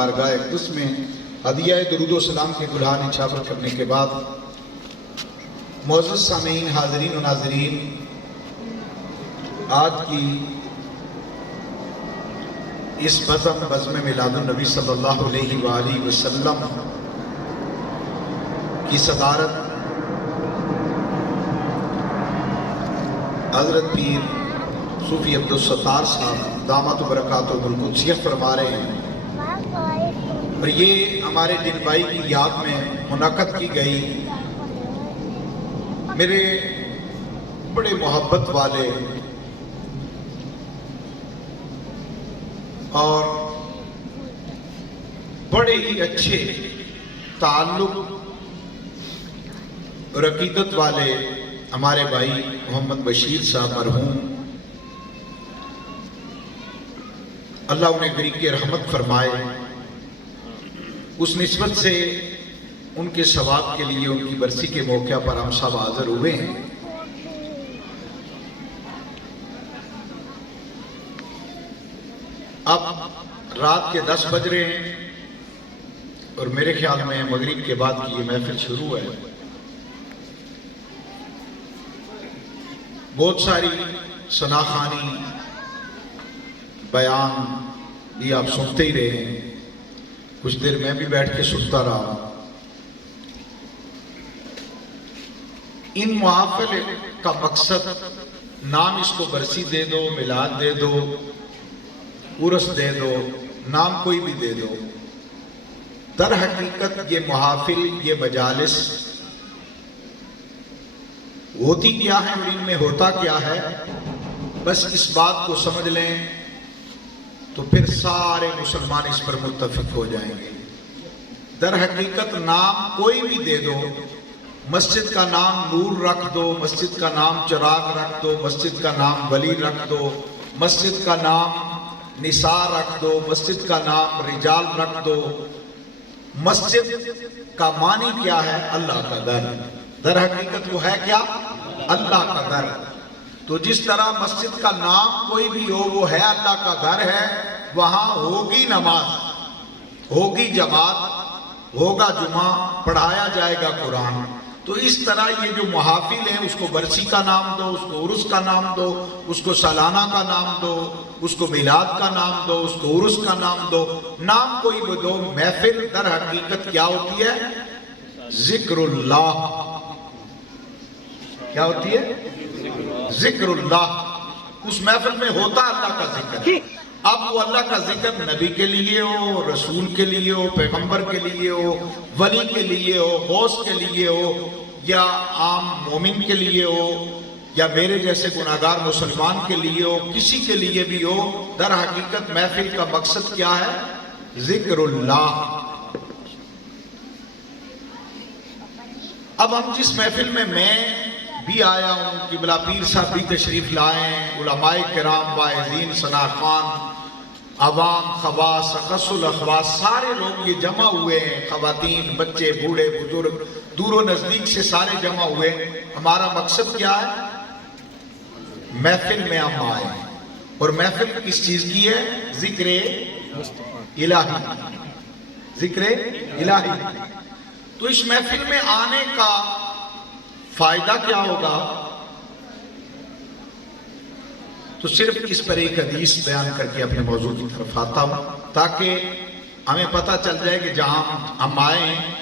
بارگاہ اقدس میں ہدیہ درود و سلام کے گلہان نچھاور کرنے کے بعد معزز سامعین، حاضرین و ناظرین، آج کی اس بزم میلاد النبی صلی اللہ علیہ وآلہ وسلم کی صدارت حضرت پیر صوفی عبدالستار صاحب دامت برکاتہ القدسیہ فرما رہے ہیں، اور یہ ہمارے دن بھائی کی یاد میں منعقد کی گئی۔ میرے بڑے محبت والے اور بڑے ہی اچھے تعلق اور عقیدت والے ہمارے بھائی محمد بشیر صاحب مرحوم، اللہ انہیں غریق رحمت فرمائے، اس نسبت سے ان کے ثواب کے لیے ان کی برسی کے موقع پر ہم سب حاضر ہوئے ہیں۔ اب رات کے 10 بج رہے ہیں اور میرے خیال میں مغرب کے بعد کی یہ محفل شروع ہے۔ بہت ساری ثناخوانی بیان بھی آپ سنتے ہی رہے ہیں، کچھ دیر میں بھی بیٹھ کے سنتا رہا۔ ان محافل کا مقصد نام اس کو برسی دے دو، میلاد دے دو، عرس دے دو، نام کوئی بھی دے دو، در حقیقت یہ محافل، یہ مجالس ہوتی کیا ہے اور ان میں ہوتا کیا ہے، بس اس بات کو سمجھ لیں تو پھر سارے مسلمان اس پر متفق ہو جائیں گے۔ در حقیقت نام کوئی بھی دے دو، مسجد کا نام نور رکھ دو، مسجد کا نام چراغ رکھ دو، مسجد کا نام ولی رکھ دو، مسجد کا نام نساء رکھ دو، مسجد کا نام رجال رکھ دو، مسجد کا معنی کیا ہے؟ اللہ کا گھر۔ در حقیقت وہ ہے کیا؟ اللہ کا گھر۔ تو جس طرح مسجد کا نام کوئی بھی ہو، وہ ہے اللہ کا گھر ہے، وہاں ہوگی نماز، ہوگی جماعت، ہوگا جمعہ، پڑھایا جائے گا قرآن۔ تو اس طرح یہ جو محافل ہیں، اس کو برسی کا نام دو، اس کو عرس کا نام دو، اس کو سالانہ کا نام دو، اس کو میلاد کا نام دو، اس کو عرس کا نام دو، نام کوئی بھی دو، محفل در حقیقت کیا ہوتی ہے؟ ذکر اللہ۔ کیا ہوتی ہے؟ ذکر اللہ۔ اس محفل میں ہوتا اللہ کا ذکر۔ اب وہ اللہ کا ذکر نبی کے لیے ہو، رسول کے لیے ہو، پیغمبر کے لیے ہو، ولی کے لیے ہو، غوث کے لیے ہو، یا عام مومن کے لیے ہو، یا میرے جیسے گناہگار مسلمان کے لیے ہو، کسی کے لیے بھی ہو، در حقیقت محفل کا مقصد کیا ہے؟ ذکر اللہ۔ اب ہم جس محفل میں بھی آیا ہوں، قبلہ پیر صاحب بھی تشریف لائے، علماء کرام، واعظین، ثناخوان، عوام، خواص، اخص الاخواص، سارے لوگ یہ جمع ہوئے ہیں، خواتین، بچے، بوڑھے، بزرگ، دور و نزدیک سے سارے جمع ہوئے۔ ہمارا مقصد کیا ہے؟ محفل میں ہم آئے، اور محفل کس چیز کی ہے؟ ذکر الہی، ذکر الہی۔ تو اس محفل میں آنے کا فائدہ کیا ہوگا؟ تو صرف اس پر ایک حدیث بیان کر کے اپنے موضوع کی طرف آتا ہوں، تاکہ ہمیں پتہ چل جائے کہ جہاں ہم آئے ہیں،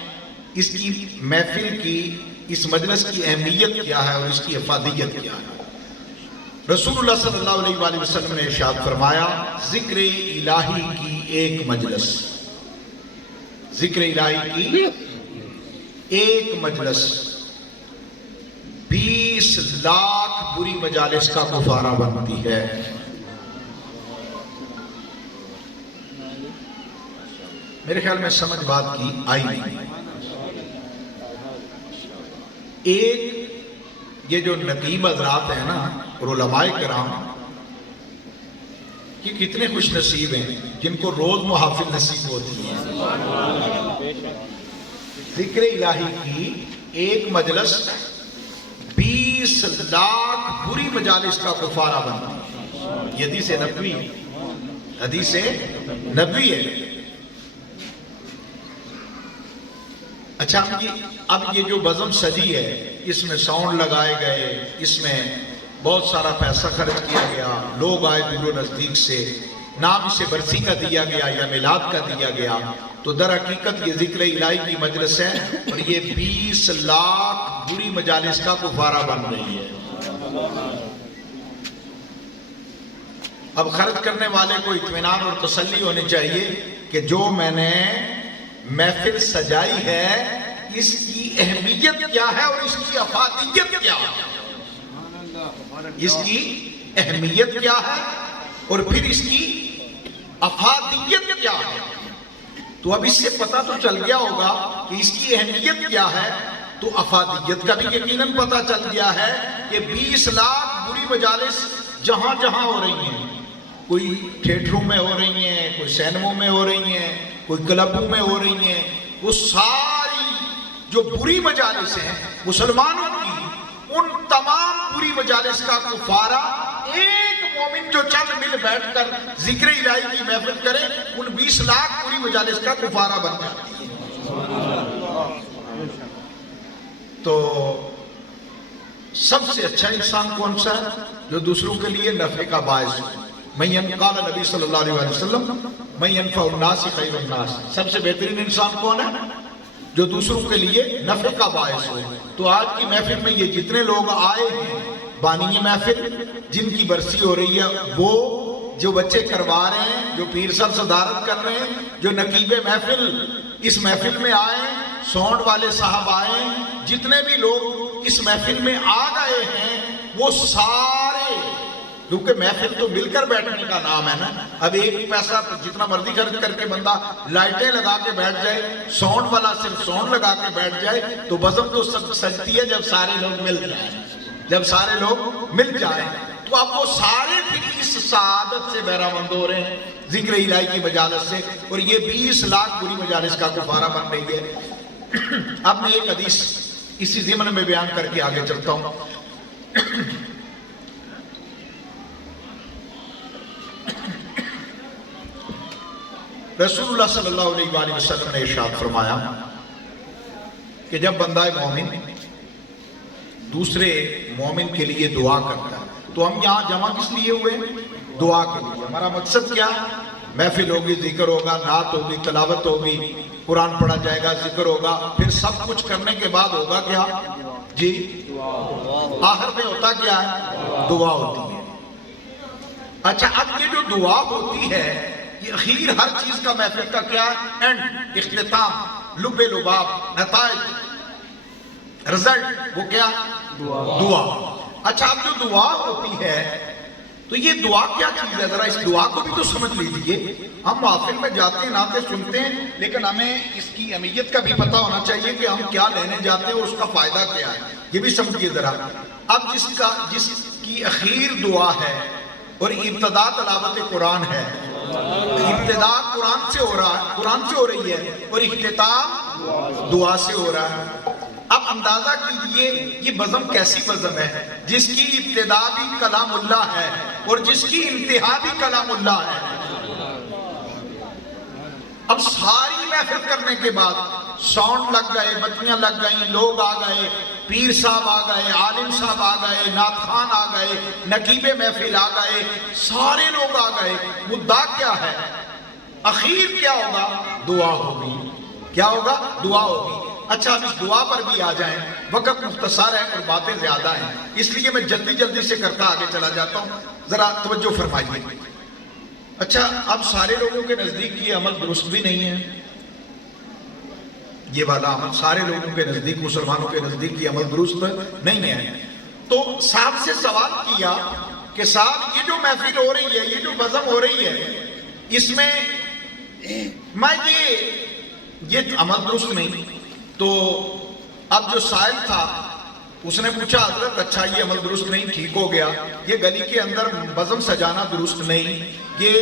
اس کی محفل کی، اس مجلس کی اہمیت کیا ہے اور اس کی افادیت کیا ہے۔ رسول اللہ صلی اللہ علیہ وآلہ وسلم نے ارشاد فرمایا، ذکر الہی کی ایک مجلس، ذکر الہی کی ایک مجلس 20 لاکھ بری مجالس کا کفارہ بنتی ہے۔ میرے خیال میں سمجھ بات کی آئی نہیں۔ ایک یہ جو نقیب حضرات ہیں نا، اور علماء کرام، یہ کتنے خوش نصیب ہیں جن کو روز محافل نصیب ہوتی ہے۔ ذکر الہی کی ایک مجلس 20 لاکھ بری مجالس کا کفارہ بنتا ہے۔ یہ حدیث نبوی ہے، حدیث نبوی ہے۔ اچھا اب یہ جو بزم سجی ہے، اس میں ساؤنڈ لگائے گئے، اس میں بہت سارا پیسہ خرچ کیا گیا، لوگ آئے دور و نزدیک سے، نام اسے برسی کا دیا گیا یا میلاد کا دیا گیا، تو در حقیقت یہ ذکر الہی کی مجلس ہے اور یہ 20 لاکھ بری مجالس کا کفارہ بن رہی ہے۔ اب خرچ کرنے والے کو اطمینان اور تسلی ہونی چاہیے کہ جو میں نے محفل سجائی ہے اس کی اہمیت کیا ہے اور اس کی افادیت کیا ہے، اس کی اہمیت کیا ہے اور پھر اس کی افادیت کیا ہے۔ تو اب اس سے پتہ تو چل گیا ہوگا کہ اس کی اہمیت کیا ہے، تو افادیت کا بھی یقیناً پتہ چل گیا ہے کہ 20 لاکھ بری مجالس جہاں جہاں ہو رہی ہیں، کوئی تھیٹروں میں ہو رہی ہیں، کوئی سینموں میں ہو رہی ہیں، کوئی کلبوں میں ہو رہی ہیں، وہ ساری جو بری مجالس ہیں مسلمانوں کی، ان تمام بری مجالس کا کفارہ ایک مومن جو چند مل بیٹھ کر ذکر الہی کی محفل کرے، ان 20 لاکھ بری مجالس کا کفارہ بن جاتی ہے۔ تو سب سے اچھا انسان کون سا ہے؟ جو دوسروں کے لیے نفع کا باعث ہو۔ قال نبی صلی اللہ علیہ وسلم من ينفع الناس خیر الناس، سب سے بہترین انسان کون ہے؟ جو دوسروں کے لیے نفع کا باعث ہو۔ تو آج کی محفل میں یہ جتنے لوگ آئے ہیں، بانی محفل جن کی برسی ہو رہی ہے، وہ جو بچے کروا رہے ہیں، جو پیر صاحب صدارت کر رہے ہیں، جو نقیب محفل اس محفل میں آئے، ساؤنڈ والے صاحب آئے، جتنے بھی لوگ اس محفل میں آ گئے ہیں، وہ سارے، کیونکہ محفل تو مل کر بیٹھنے کا نام ہے نا۔ اب ایک پیسہ جتنا مرضی خرچ کر کے بندہ لائٹیں لگا کے بیٹھ جائے، ساؤنڈ والا صرف ساؤنڈ لگا کے بیٹھ جائے، تو بزم تو سجتی ہے جب سارے لوگ مل جائیں، جب سارے لوگ مل جائیں۔ تو اب وہ سارے پھر اس سعادت سے بہرامند ہو رہے ہیں ذکر الہی کی مجالس سے، اور یہ 20 لاکھ بری مجالس کا کفارہ بن رہی ہے۔ اب میں ایک حدیث اسی ضمن میں بیان کر کے آگے چلتا ہوں۔ رسول اللہ صلی اللہ علیہ وآلہ وسلم نے ارشاد فرمایا کہ جب بندہ مومن دوسرے مومن کے لیے دعا کرتا ہے، تو ہم یہاں جمع کس لیے ہوئے؟ دعا کے لیے۔ ہمارا مقصد کیا؟ محفل ہوگی، ذکر ہوگا، نعت ہوگی، تلاوت ہوگی، قرآن پڑھا جائے گا، ذکر ہوگا، پھر سب کچھ کرنے کے بعد ہوگا کیا جی؟ آخر میں ہوتا کیا ہے؟ دعا ہوتی ہے۔ اچھا، اب یہ جو دعا ہوتی ہے، یہ اخیر ہر چیز کا محفل کا کیا ہے؟ اینڈ، اختتام، لب لباب، نتائج، رزلٹ، وہ کیا؟ دعا۔ اچھا، اب جو دعا ہوتی ہے تو یہ دعا کیا چیز ہے؟ ذرا اس دعا کو بھی تو سمجھ لیجئے۔ ہم محفل میں جاتے ہیں، نعتیں سنتے ہیں، لیکن ہمیں اس کی اہمیت کا بھی پتہ ہونا چاہیے کہ ہم کیا لینے جاتے ہیں اور اس کا فائدہ کیا ہے، یہ بھی سمجھیے ذرا۔ اب جس کی اخیر دعا ہے اور ابتدا تلاوت قرآن ہے، ابتدا قرآن سے ہو رہا ہے، قرآن سے ہو رہی ہے، اور اختتام دعا سے ہو رہا ہے۔ اب اندازہ کیجئے یہ بزم کیسی بزم ہے جس کی ابتدا بھی کلام اللہ ہے اور جس کی انتہا بھی کلام اللہ ہے۔ اب ساری محفل کرنے کے بعد ساؤنڈ لگ گئے، بتیاں لگ گئیں، لوگ آ گئے، پیر صاحب آ گئے، عالم صاحب آ گئے، نعت خان آ گئے، نقیب محفل آ گئے، سارے لوگ آ گئے، مدعا کیا ہے؟ اخیر کیا ہوگا؟ دعا ہوگی۔ کیا ہوگا؟ دعا ہوگی۔ اچھا، اب اس دعا پر بھی آ جائیں، وقت مختصر ہے اور باتیں زیادہ ہیں، اس لیے میں جلدی سے کرتا آگے چلا جاتا ہوں، ذرا توجہ فرمائیے۔ اچھا، اب سارے لوگوں کے نزدیک یہ عمل درست بھی نہیں ہے، یہ والا عمل سارے لوگوں کے نزدیک، مسلمانوں کے نزدیک یہ عمل درست نہیں ہے۔ تو صاحب سے سوال کیا کہ صاحب، یہ جو محفل ہو رہی ہے، یہ جو بزم ہو رہی ہے، اس میں یہ عمل درست نہیں۔ تو اب جو سائل تھا اس نے پوچھا، حضرت اچھا یہ عمل درست نہیں، ٹھیک ہو گیا، یہ گلی کے اندر بزم سجانا درست نہیں، یہ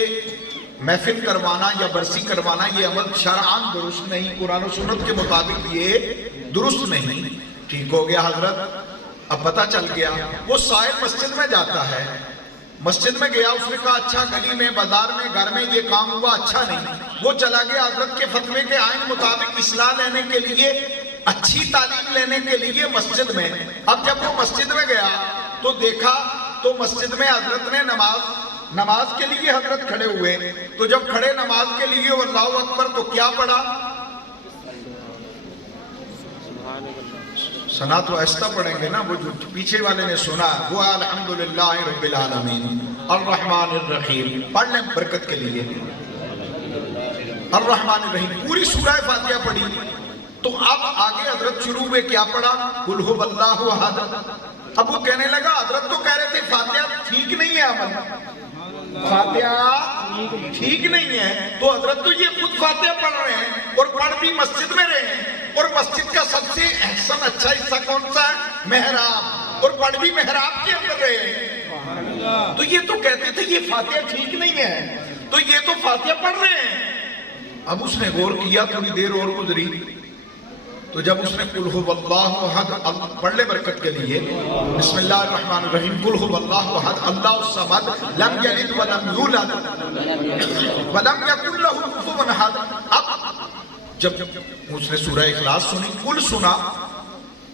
محفل کروانا یا برسی کروانا یہ عمل شرعاً درست نہیں، قرآن و سنت کے مطابق یہ درست نہیں۔ ٹھیک ہو گیا حضرت، اب پتہ چل گیا۔ وہ سائل مسجد میں جاتا ہے، مسجد میں گیا، اس نے کہا اچھا گلی میں، بازار میں، گھر میں یہ کام ہوا، اچھا نہیں۔ وہ چلا گیا حضرت کے فتوے کے آئین مطابق اصلاح لینے کے لیے، اچھی تعلیم لینے کے لیے مسجد میں. اب جب وہ مسجد میں گیا تو دیکھا تو مسجد میں حضرت نے نماز کے لیے حضرت کھڑے ہوئے. تو جب کھڑے نماز کے لیے اللہ اکبر تو کیا پڑھا؟ سنا تو ایسا پڑھیں گے نا، وہ جو پیچھے والے نے سنا وہ الحمدللہ رب العالمین الرحمن الرحیم پڑھ لیں برکت کے لیے. الرحمن الرحیم پوری سورہ فاتحہ پڑھی. تو اب آگے حضرت شروع میں کیا پڑھا؟ قل هو اللہ احد. اب وہ کہنے لگا، حضرت تو کہہ رہے تھے فاتحہ ٹھیک نہیں ہے، عمل فاتحہ ٹھیک نہیں ہے. تو حضرت تو یہ خود فاتحہ پڑھ رہے ہیں اور پڑھ بھی مسجد میں رہے ہیں، اور مسجد کا سب سے احسن اچھا حصہ کون سا ہے؟ محراب. اور پڑھ بھی محراب کے اندر رہے ہیں. تو یہ تو کہتے تھے یہ فاتحہ ٹھیک نہیں ہے، تو یہ تو فاتحہ پڑھ رہے ہیں. اب اس نے غور کیا، تھوڑی دیر اور گزری تو جب اس نے قل هو اللہ احد پڑھ لے برکت کے لیے، بسم اللہ الرحمن الرحیم قل هو اللہ احد اللہ الصمد لم یلد ولم یولد ولم یکن له کفوا احد. اب جب اس نے سورہ اخلاص سنی، کل سنا،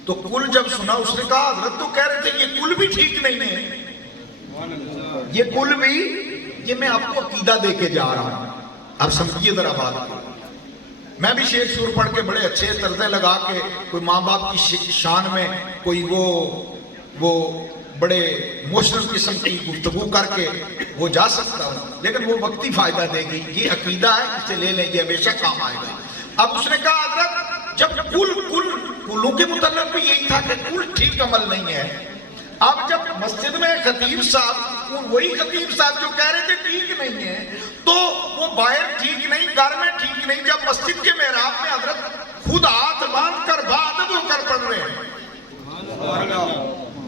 تو کل جب سنا اس نے کہا حضرت تو کہہ رہے تھے یہ کل بھی ٹھیک نہیں ہے، یہ کل بھی، یہ میں آپ کو عقیدہ دے کے جا رہا ہوں. اب سمجھیے ذرا بات کو. میں بھی شعر شور پڑھ کے بڑے اچھے طرزے لگا کے کوئی ماں باپ کی شان میں کوئی وہ بڑے موشنل قسم کی گفتگو کر کے وہ جا سکتا ہوں، لیکن وہ وقتی فائدہ دے گی. یہ عقیدہ ہے، اسے لے لیں، یہ ہمیشہ کام آئے گا. اب اس نے کہا حضرت جب کلوں کے متعلق بھی یہی تھا کہ کل ٹھیک عمل نہیں ہے. اب جب مسجد میں خطیب صاحب، وہی خطیب صاحب جو کہہ رہے تھے ٹھیک نہیں ہے، تو وہ باہر ٹھیک نہیں، گھر میں ٹھیک نہیں، جب مسجد کے محراب میں حضرت خود ہاتھ باندھ کر بادب ہو کر پڑھ رہے ہیں.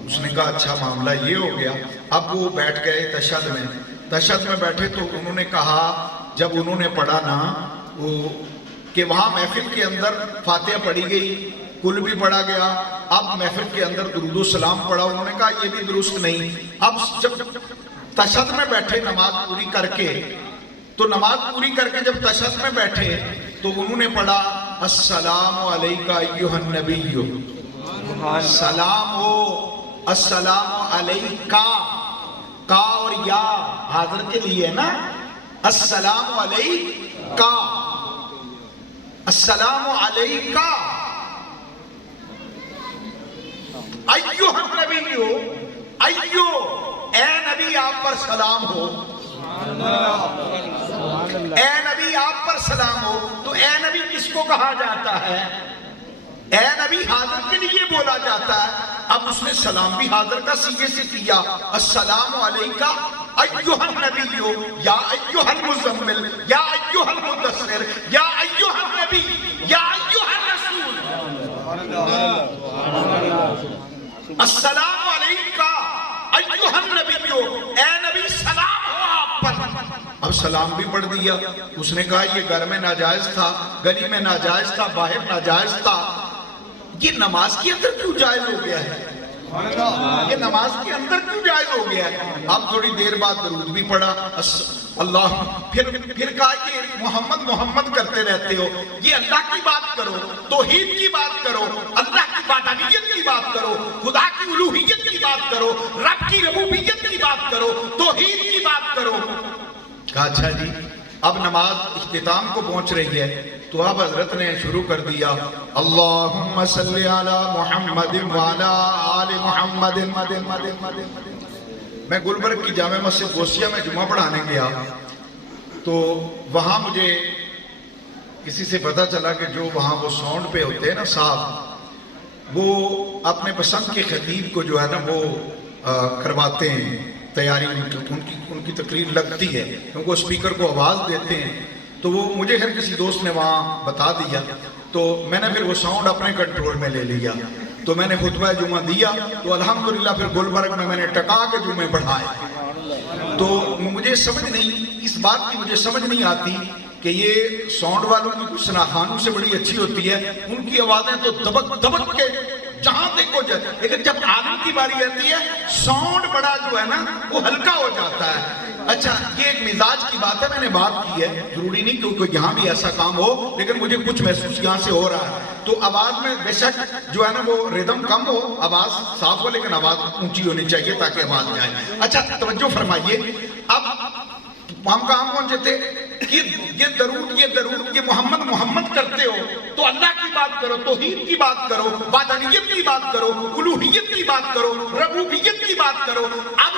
اس نے کہا اچھا معاملہ یہ ہو گیا. اب وہ بیٹھ گئے تشہد میں بیٹھے تو انہوں نے کہا، جب انہوں نے پڑھا نا وہ کہ وہاں محفل کے اندر فاتحہ پڑھی گئی، کل بھی پڑھا گیا، اب محفل کے اندر درود و سلام پڑھا. انہوں نے کہا یہ بھی درست نہیں. اب جب تشہد میں بیٹھے نماز پوری کر کے، تو نماز پوری کر کے جب تشہد میں بیٹھے تو انہوں نے پڑھا السلام علیکہ ایھا النبی، سلام ہو، السلام علیکہ، کا اور یا حاضر کے لیے نا، السلام علیکہ، السلام علیکہ ایھا النبی، ایھو اے نبی آپ پر سلام ہو، اے نبی آپ پر سلام ہو. تو اے نبی کس کو کہا جاتا ہے؟ اے نبی حاضر کے لیے بولا جاتا ہے. اب اس نے سلام بھی حاضر کا سیغے سے کیا، السلام علیکہ ایھا النبی یا ایھا المزمل یا ایھا المدثر یا ایھا النبی یا ایھا الرسول. السلام علیکہ ایھا النبی، اے نبی سلام ہو آپ پر. اب سلام بھی پڑھ دیا. اس نے کہا یہ گھر میں ناجائز تھا، گلی میں ناجائز تھا، باہر ناجائز تھا، یہ نماز کے اندر کیوں جائز ہو گیا ہے؟ یہ نماز کے اندر کیوں جائز ہو گیا ہے؟ اب تھوڑی دیر بعد درود بھی پڑھا اللہ، پھر کہا کہ محمد محمد کرتے رہتے ہو، یہ اللہ کی بات کرو، توحید کی بات کرو، اللہ کی وحدانیت کی بات کرو، خدا کی الوہیت کی بات کرو، رب کی ربوبیت کی بات کرو، توحید کی بات کرو. کہا اچھا جی. اب نماز اختتام کو پہنچ رہی ہے تو اب حضرت نے شروع کر دیا اللہم صلی علی محمد وعلی آل محمد. میں گلبرگ کی جامع مسجد غوثیہ میں جمعہ پڑھانے گیا تو وہاں مجھے کسی سے پتہ چلا کہ جو وہاں وہ ساؤنڈ پہ ہوتے ہیں نا صاحب، وہ اپنے پسند کے خطیب کو جو ہے نا وہ کرواتے ہیں تیاری، ان کی تقریر لگتی ہے کیونکہ وہ اسپیکر کو آواز دیتے ہیں. تو وہ مجھے ہر کسی دوست نے وہاں بتا دیا، تو میں نے پھر وہ ساؤنڈ اپنے کنٹرول میں لے لیا. تو میں نے خطبہ جمعہ دیا تو الحمدللہ پھر گلبرگ میں نے ٹکا کے جمعے پڑھائے. تو مجھے سمجھ نہیں، اس بات کی مجھے سمجھ نہیں آتی کہ یہ ساؤنڈ والوں کی کچھ سناخانوں سے بڑی اچھی ہوتی ہے، ان کی آوازیں تو دبک دبک کے جہاں دیکھو جائے، لیکن جب عالم کی باری آتی ہے ساؤنڈ بڑا جو ہے نا وہ ہلکا ہو جاتا ہے. اچھا یہ ایک مزاج کی بات ہے، میں نے بات کی ہے، ضروری نہیں کہ یہاں بھی ایسا کام ہو، لیکن مجھے کچھ محسوس یہاں سے ہو رہا ہے. تو آواز میں بے شک جو ہے نا وہ ردم کم ہو، آواز صاف ہو، لیکن آواز اونچی ہونی چاہیے تاکہ آواز جائے. اچھا توجہ فرمائیے، اب ہم کہاں پہنچے تھے کہ یہ درود یہ محمد محمد کرتے ہو تو اللہ کی بات کرو، توحید کی بات کرو، وحدانیت کی بات کرو، الوہیت کی بات کرو، ربوبیت کی بات کرو. اب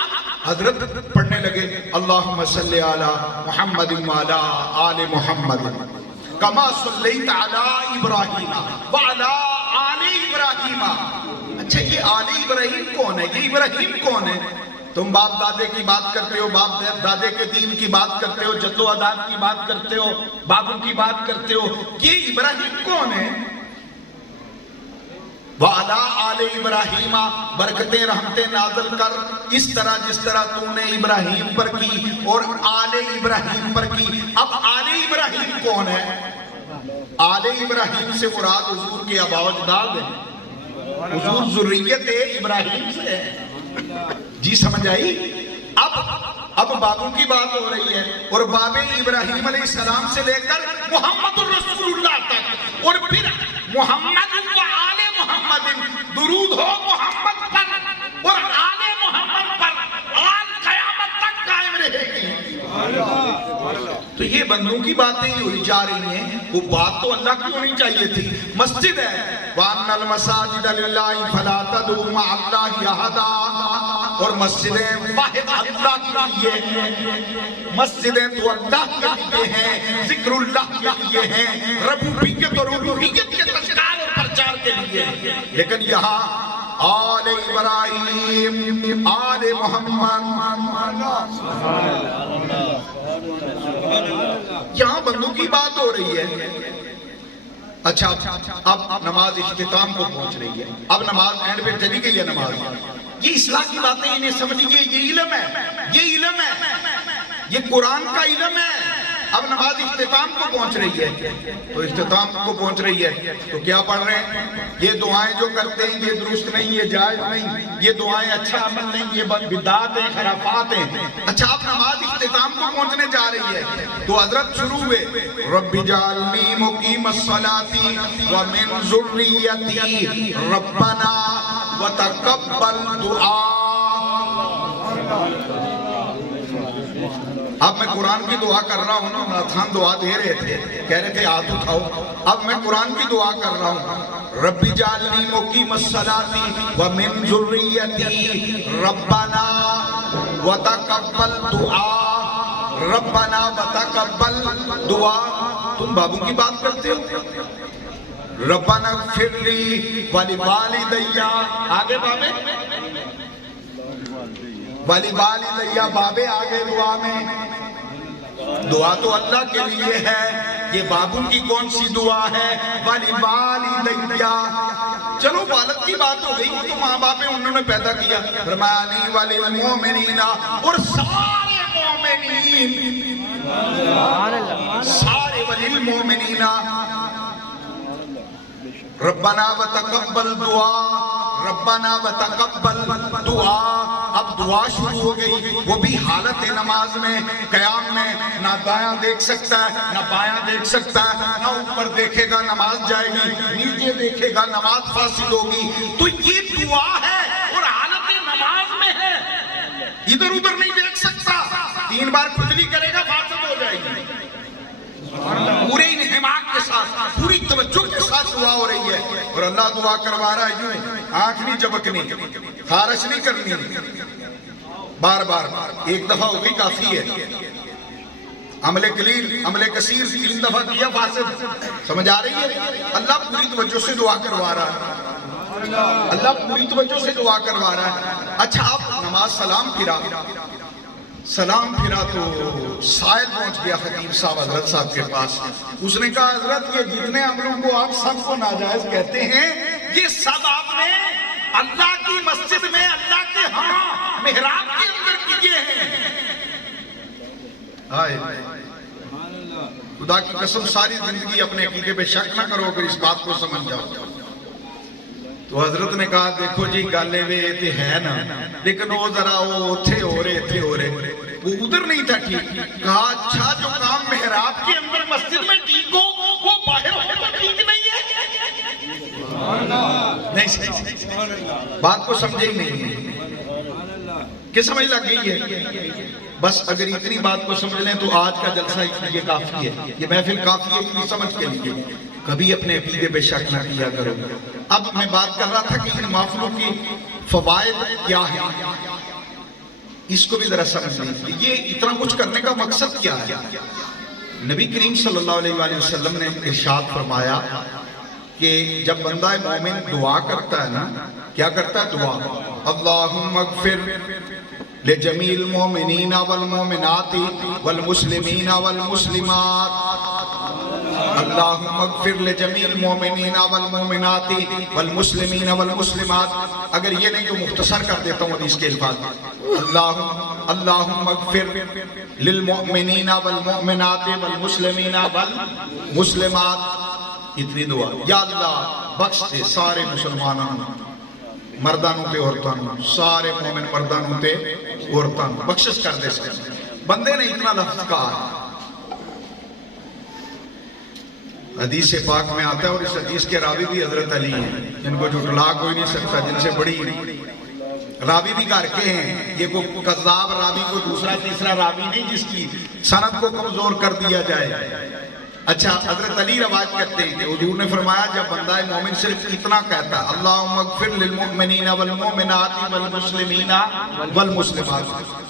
حضرت پڑھنے لگے اللہم صلی علی محمد وعلی آل محمد کما صلیت علی ابراہیم وعلی آل ابراہیم. اچھا یہ آل ابراہیم کون ہے؟ یہ ابراہیم کون ہے؟ تم باپ دادے کی بات کرتے ہو، باپ دادے کے دین کی بات کرتے ہو، جد و جداد کی بات کرتے ہو، بابوں کی بات کرتے ہو. یہ ابراہیم کون ہے؟ وعلی آل ابراہیم، برکتیں رحمتیں نازل کر اس طرح جس طرح تو نے ابراہیم پر کی اور آل ابراہیم پر کی. اب آل ابراہیم کون ہے؟ آل ابراہیم سے مراد حضور کے آباء و اجداد ہیں، حضور ذریت ابراہیم سے ہے. جی سمجھ آئی؟ اب بابوں کی بات ہو رہی ہے اور باب ابراہیم علیہ السلام سے لے کر محمد الرسول اللہ تک، اور پھر محمد و آل محمد، درود ہو محمد پر اور آل محمد پر، آل قیامت تک قائم رہے گی. تو یہ بندوں کی باتیں ہی ہوئی جا رہی ہیں، وہ بات تو اللہ کی ہونی چاہیے تھی. مسجد ہے وَأَنَّ الْمَسَاجِدَ لِلَّهِ فَلَا تَدْعُوا مَعَ اللَّهِ أَحَدًا، اور مسجدیں واحد اللہ کے لیے، مسجدیں تو اللہ کے لیے ہیں، ذکر اللہ کے لیے ہیں، ربوبیت اور الوہیت کے تذکار اور پرچار کے لیے. لیکن یہاں آل ابراہیم آل محمد، یہاں بندوں کی بات ہو رہی ہے. اچھا اب نماز اختتام کو پہنچ رہی ہے، اب نماز اینڈ پہ چلی گئی ہے نماز. یہ اصلاح کی باتیں انہیں سمجھیے، یہ علم ہے، یہ علم ہے، یہ قرآن کا علم ہے. اب نماز اختتام کو پہنچ رہی ہے، تو اختتام کو پہنچ رہی ہے تو کیا پڑھ رہے ہیں؟ یہ دعائیں جو کرتے ہیں یہ درست نہیں، یہ جائز نہیں، یہ دعائیں اچھا عمل نہیں، یہ بدعات ہیں، خرافات ہیں. اچھا اب نماز اختتام کو پہنچنے جا رہی ہے تو حضرت شروع ہوئے رب اجعلنی مقیم الصلاۃ ومن ذریتی ربنا وتقبل دعا. اب میں قرآن کی دعا کر رہا ہوں نا، ناتھان دعا دے رہے تھے، کہہ رہے تھے ہاتھ اٹھاؤ. اب میں قرآن کی دعا کر رہا ہوں رب اجعلنی مقیم الصلاۃ ومن ذریتی ربنا وتقبل دعا، ربنا وتقبل دعا. تم بابوں کی بات کرتے ہو، ربنا اغفر لی ولوالدی، آگے بابے ولوالدی، بابے آگے دعا میں. دعا تو اللہ کے لیے ہے، یہ بابوں کی کون سی دعا ہے؟ ولوالدی. چلو والد کی بات ہو گئی، تو ماں باپ ہیں، انہوں نے پیدا کیا. فرمایا وللمؤمنین، اور سارے مومنین، سارے وللمؤمنین. ربنا وتقبل دعا، ربنا وتقبل دعا. اب دعا شروع ہو گئی، وہ بھی حالت نماز میں، قیام میں. نہ دایاں دیکھ سکتا ہے، نہ بایاں دیکھ سکتا ہے، نہ اوپر دیکھے گا نماز جائے گی، نیچے دیکھے گا نماز فاسد ہوگی. تو یہ دعا ہے اور حالت نماز میں ہے، ادھر ادھر نہیں دیکھ سکتا. 3 بار کھجلی کرے گا فاسد ہو جائے گی. پورے انہماک کے ساتھ، پوری توجہ کے ساتھ دعا ہو رہی ہے، اور اللہ دعا کروا رہا ہے. یوں آنکھ نہیں جھپکنی، خارش نہیں کرنی، بار بار. ایک دفعہ ہو گئی کافی ہے. عمل قلیل عمل کثیر 3 دفعہ کیا فاسد. سمجھ آ رہی ہے؟ اللہ پوری توجہ سے دعا کروا رہا ہے، اللہ پوری توجہ سے دعا کروا رہا ہے. اچھا آپ نماز سلام پھرا تو سائل پہنچ گیا خطیب صاحب حضرت صاحب کے پاس. اس نے کہا حضرت یہ جتنے عملوں کو آپ سب کو ناجائز کہتے ہیں، یہ سب آپ نے اللہ کی مسجد میں، اللہ کے ہاں محراب کے اندر کیے ہیں. خدا کی قسم ساری زندگی اپنے عقیدے پہ شک نہ کرو اگر اس بات کو سمجھ جاؤ. تو حضرت نے کہا دیکھو جی گالے وے تے ہے نا، لیکن وہ ذرا وہ تھے ہو رہے وہ ادھر نہیں تھا ٹھیک. کہا اچھا جو کام محراب کے اندر مسجد میں ٹھیک ہو وہ باہر ہو تو ٹھیک نہیں ہے. بات کو سمجھے ہی نہیں ہے کہ سمجھ لگ گئی ہے؟ بس اگر اتنی بات کو سمجھ لیں تو آج کا جلسہ یہ کافی ہے، یہ محفل کافی ہے اتنی سمجھ کے لیے۔ کبھی اپنے عقیدے پہ شک نہ کیا کرو۔ اب میں بات کر رہا تھا کہ ان محفلوں کی فوائد کیا ہے، اس کو بھی ذرا سمجھ لیں۔ یہ اتنا کچھ کرنے کا مقصد کیا ہے؟ نبی کریم صلی اللہ علیہ وآلہ وسلم نے ارشاد فرمایا کہ جب بندہ مومن دعا کرتا ہے نا، کیا کرتا ہے؟ دعا، اللہم اغفر لجمیع المؤمنین والمؤمنات والمسلمین والمسلمات، اللہم اغفر لجمیع المؤمنین والمؤمنات والمسلمین والمسلمات۔ اگر یہ نہیں تو مختصر کر دیتا ہوں حدیث کے الفاظ، اللہم اغفر للمؤمنین والمؤمنات والمسلمین والمسلمات۔ اتنی دعا، یا اللہ بخش دے سارے مسلمانوں، مردانوں تے عورتوں، سارے مومن مردانوں تے عورتوں، بخشش کر دے سکتے۔ بندے نے اتنا لفظ کہا، حدیث پاک میں آتا ہے، اور اس حدیث کے راوی بھی حضرت علی ہیں، جن کو جھٹلا کوئی نہیں سکتا، جن سے بڑی راوی بھی گھر کے ہیں۔ یہ کوئی کذاب راوی کو دوسرا تیسرا راوی نہیں جس کی سند کو کمزور کر دیا جائے۔ اچھا، حضرت علی روایت کرتے ہیں کہ حضور نے فرمایا جب بندہ مومن صرف اتنا کہتا ہے، اللہم اغفر للمؤمنین والمؤمنات والمسلمین والمسلمات،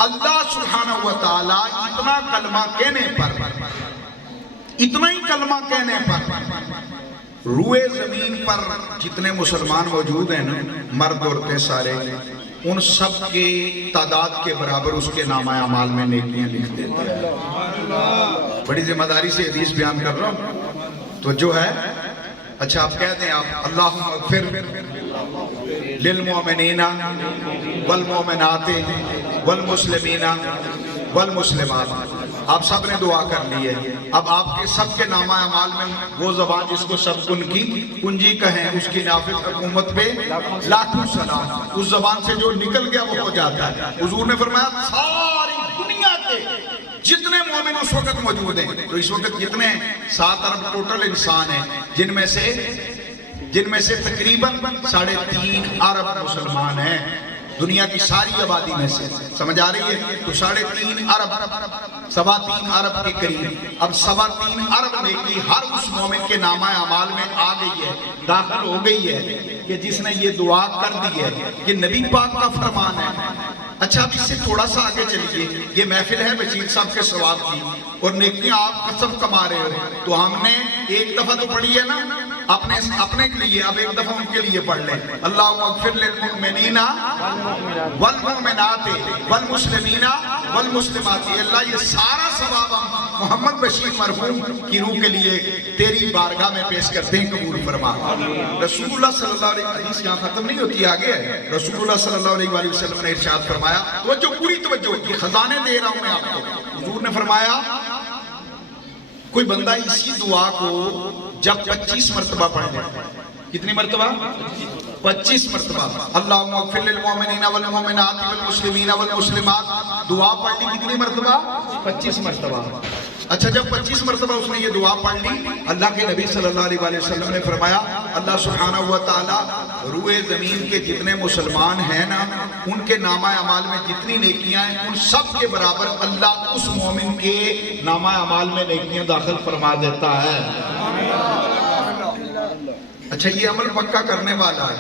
اللہ سبحانہ وتعالی اتنا کلمہ کہنے پر، اتنا ہی کلمہ کہنے پر روئے زمین پر جتنے مسلمان موجود ہیں نا، مرد عورتیں سارے، ان سب کی تعداد کے برابر اس کے نامہ اعمال میں نیکیاں لکھ دیتا ہے۔ بڑی ذمہ داری سے حدیث بیان کر رہا ہوں تو جو ہے، اچھا آپ کہہ دیں آپ، اللہم اغفر للمؤمنین والمؤمنات والمسلمین والمسلمات۔ آپ سب نے دعا کر لی ہے۔ اب آپ کے سب کے نامہ اعمال میں وہ زبان جس کو سب کن کی کنجی کہیں، اس کی نافذ حکومت پہ لاکھوں سلام، اس زبان سے جو نکل گیا وہ ہو جاتا ہے۔ حضور نے فرمایا ساری دنیا کے جتنے مومن اس وقت موجود ہیں، تو اس وقت کتنے ہیں؟ 7 ارب ٹوٹل انسان ہیں، جن میں سے تقریباً 3.5 ارب مسلمان ہیں دنیا کی ساری آبادی میں سے۔ سمجھ آ رہی ہے؟ تو 3.5 ارب، 3.25 ارب کے قریب۔ اب 3.25 ارب نیکی ہر اس مومن کے نامہ اعمال میں آ گئی ہے، داخل ہو گئی ہے کہ جس نے یہ دعا کر دی ہے۔ یہ نبی پاک کا فرمان ہے۔ اچھا، اب اس سے تھوڑا سا آگے چلیے، یہ محفل ہے بشیر صاحب کے ثواب کی، اور نیکیاں آپ قسم کما رہے ہو، تو ہم نے ایک دفعہ تو پڑھی ہے نا اپنے کے لیے، اب ایک دفعہ ان کے لیے پڑھ لیں، اللہم اغفر للمؤمنین والمؤمنات والمسلمین والمسلمات۔ اللہ یہ سارا ثواب ہم محمد بشیر مرحوم کی روح کے لیے تیری بارگاہ میں پیش کرتے ہیں، قبول فرما۔ رسول اللہ صلی اللہ علیہ وسلم، حدیث یہاں ختم نہیں ہوتی، آگے ہے۔ رسول اللہ صلی اللہ علیہ وآلہ وسلم نے ارشاد فرمایا، توجہ پوری توجہ، یہ خزانے دے رہا ہوں میں آپ کو۔ حضور نے فرمایا کوئی بندہ اسی دعا کو جب 25 مرتبہ پڑھ لے، کتنی مرتبہ؟ 25 مرتبہ، اللہم اغفر للمؤمنین والمؤمنات والمسلمین والمسلمات، دعا پڑھ لی کتنی مرتبہ؟ 25 مرتبہ۔ اچھا، جب 25 مرتبہ اس نے یہ دعا پڑھ لی، اللہ کے نبی صلی اللہ علیہ وآلہ وسلم نے فرمایا اللہ سبحانہ وتعالی روئے زمین کے جتنے مسلمان ہیں نا، ان کے نامہ اعمال میں جتنی نیکیاں ہیں، ان سب کے برابر اللہ اس مومن کے نامہ اعمال میں نیکیاں داخل فرما دیتا ہے۔ اچھا، یہ عمل پکا کرنے والا ہے،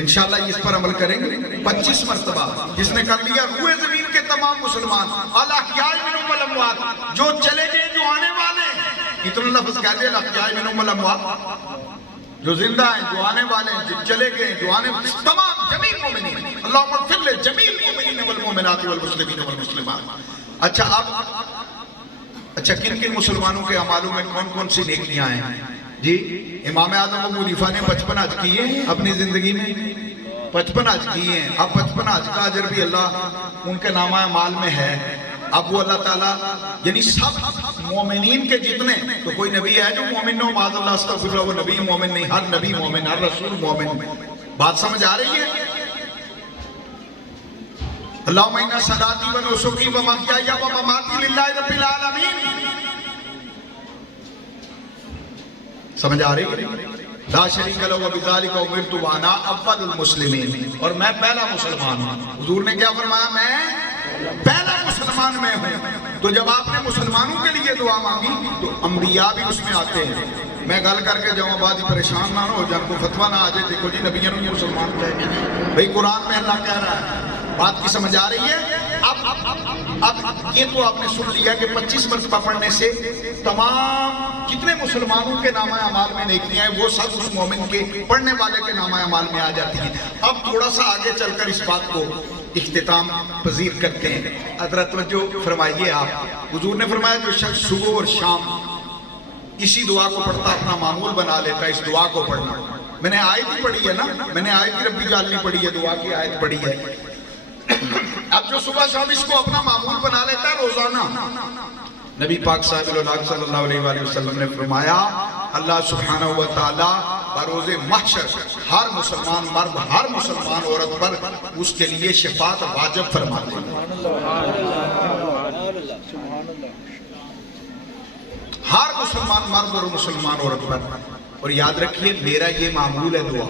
انشاءاللہ اس پر عمل کریں گے۔ 25 مرتبہ جس نے کر لیا، روئے زمین کے تمام مسلمان، الاحیاء منہم والاموات، جو چلے گئے جو آنے والے ہیں، اتنا لفظ کہہ دے، الاحیاء منہم والاموات، جو زندہ ہیں، جو آنے والے ہیں، جو چلے گئے، جو آنے والے، تمام جمیع مومنین، اللہم اغفر لجمیع المؤمنین والمؤمنات والمسلمین والمسلمات۔ اچھا کن کن مسلمانوں کے اعمالوں میں کون کون سی نیکیاں ہیں؟ جی، امام اعظم ابو حنیفہ نے 55 حج کیے اپنی زندگی میں، 55 حج کیے ہیں۔ اب 55 حج کا اجر بھی اللہ ان کے نامہ اعمال میں ہے۔ اب وہ اللہ تعالیٰ یعنی سب مومنین کے جتنے، تو کوئی نبی ہے جو مومن نہ ہو، معاذ اللہ استغفر اللہ، وہ نبی مومن نہیں، ہر نبی مومن، ہر رسول مومن۔ بات سمجھ آ رہی ہے؟ اللہم انا صلاتی و نسکی و محیای و مماتی للہ رب العالمین۔ سمجھ آ رہی ہے؟ لا شریک لہ وبذالک امرت وانا اول المسلمین، اور میں پہلا مسلمان ہوں۔ حضور نے کیا فرمایا؟ میں پہلا مسلمان میں ہوں۔ تو جب آپ نے مسلمانوں کے لیے دعا مانگی تو انبیاء بھی اس میں آتے ہیں۔ میں گل کر کے جاؤں، بعد ہی پریشان نہ ہو جان کو فتویٰ نہ آ جائے دیکھو جی نبیوں نے مسلمان کہے بھائی قرآن میں اللہ کہہ رہا ہے۔ بات کی سمجھ آ رہی ہے؟ اب یہ تو آپ نے سن لیا کہ 25 مرتبہ پڑھنے سے تمام جتنے مسلمانوں کے نامہ اعمال میں نیکیاں ہیں وہ سب اس مومن کے پڑھنے والے کے نامہ اعمال میں آ جاتی ہیں۔ اب تھوڑا سا آگے چل کر اس بات کو اختتام پذیر کرتے ہیں۔ حضرت توجہ فرمائیے آپ، حضور نے فرمایا جو شخص صبح اور شام اسی دعا کو پڑھتا اپنا معمول بنا لیتا ہے، اس دعا کو پڑھنا۔ میں نے آیت ہی پڑھی ہے نا، میں نے آیت کی ربی جالنی پڑھی ہے، دعا کی آیت پڑھی ہے۔ اب جو صبح شام اس کو اپنا معمول بنا لیتا ہے روزانہ، نبی پاک صلی اللہ علیہ وآلہ وسلم نے فرمایا اللہ سبحانہ و تعالی بروز محشر ہر مسلمان مرد ہر مسلمان عورت پر اس کے لیے شفاعت واجب فرما دیں۔ ہر مسلمان مرد اور مسلمان عورت پر۔ اور یاد رکھیے میرا یہ معمول ہے دعا،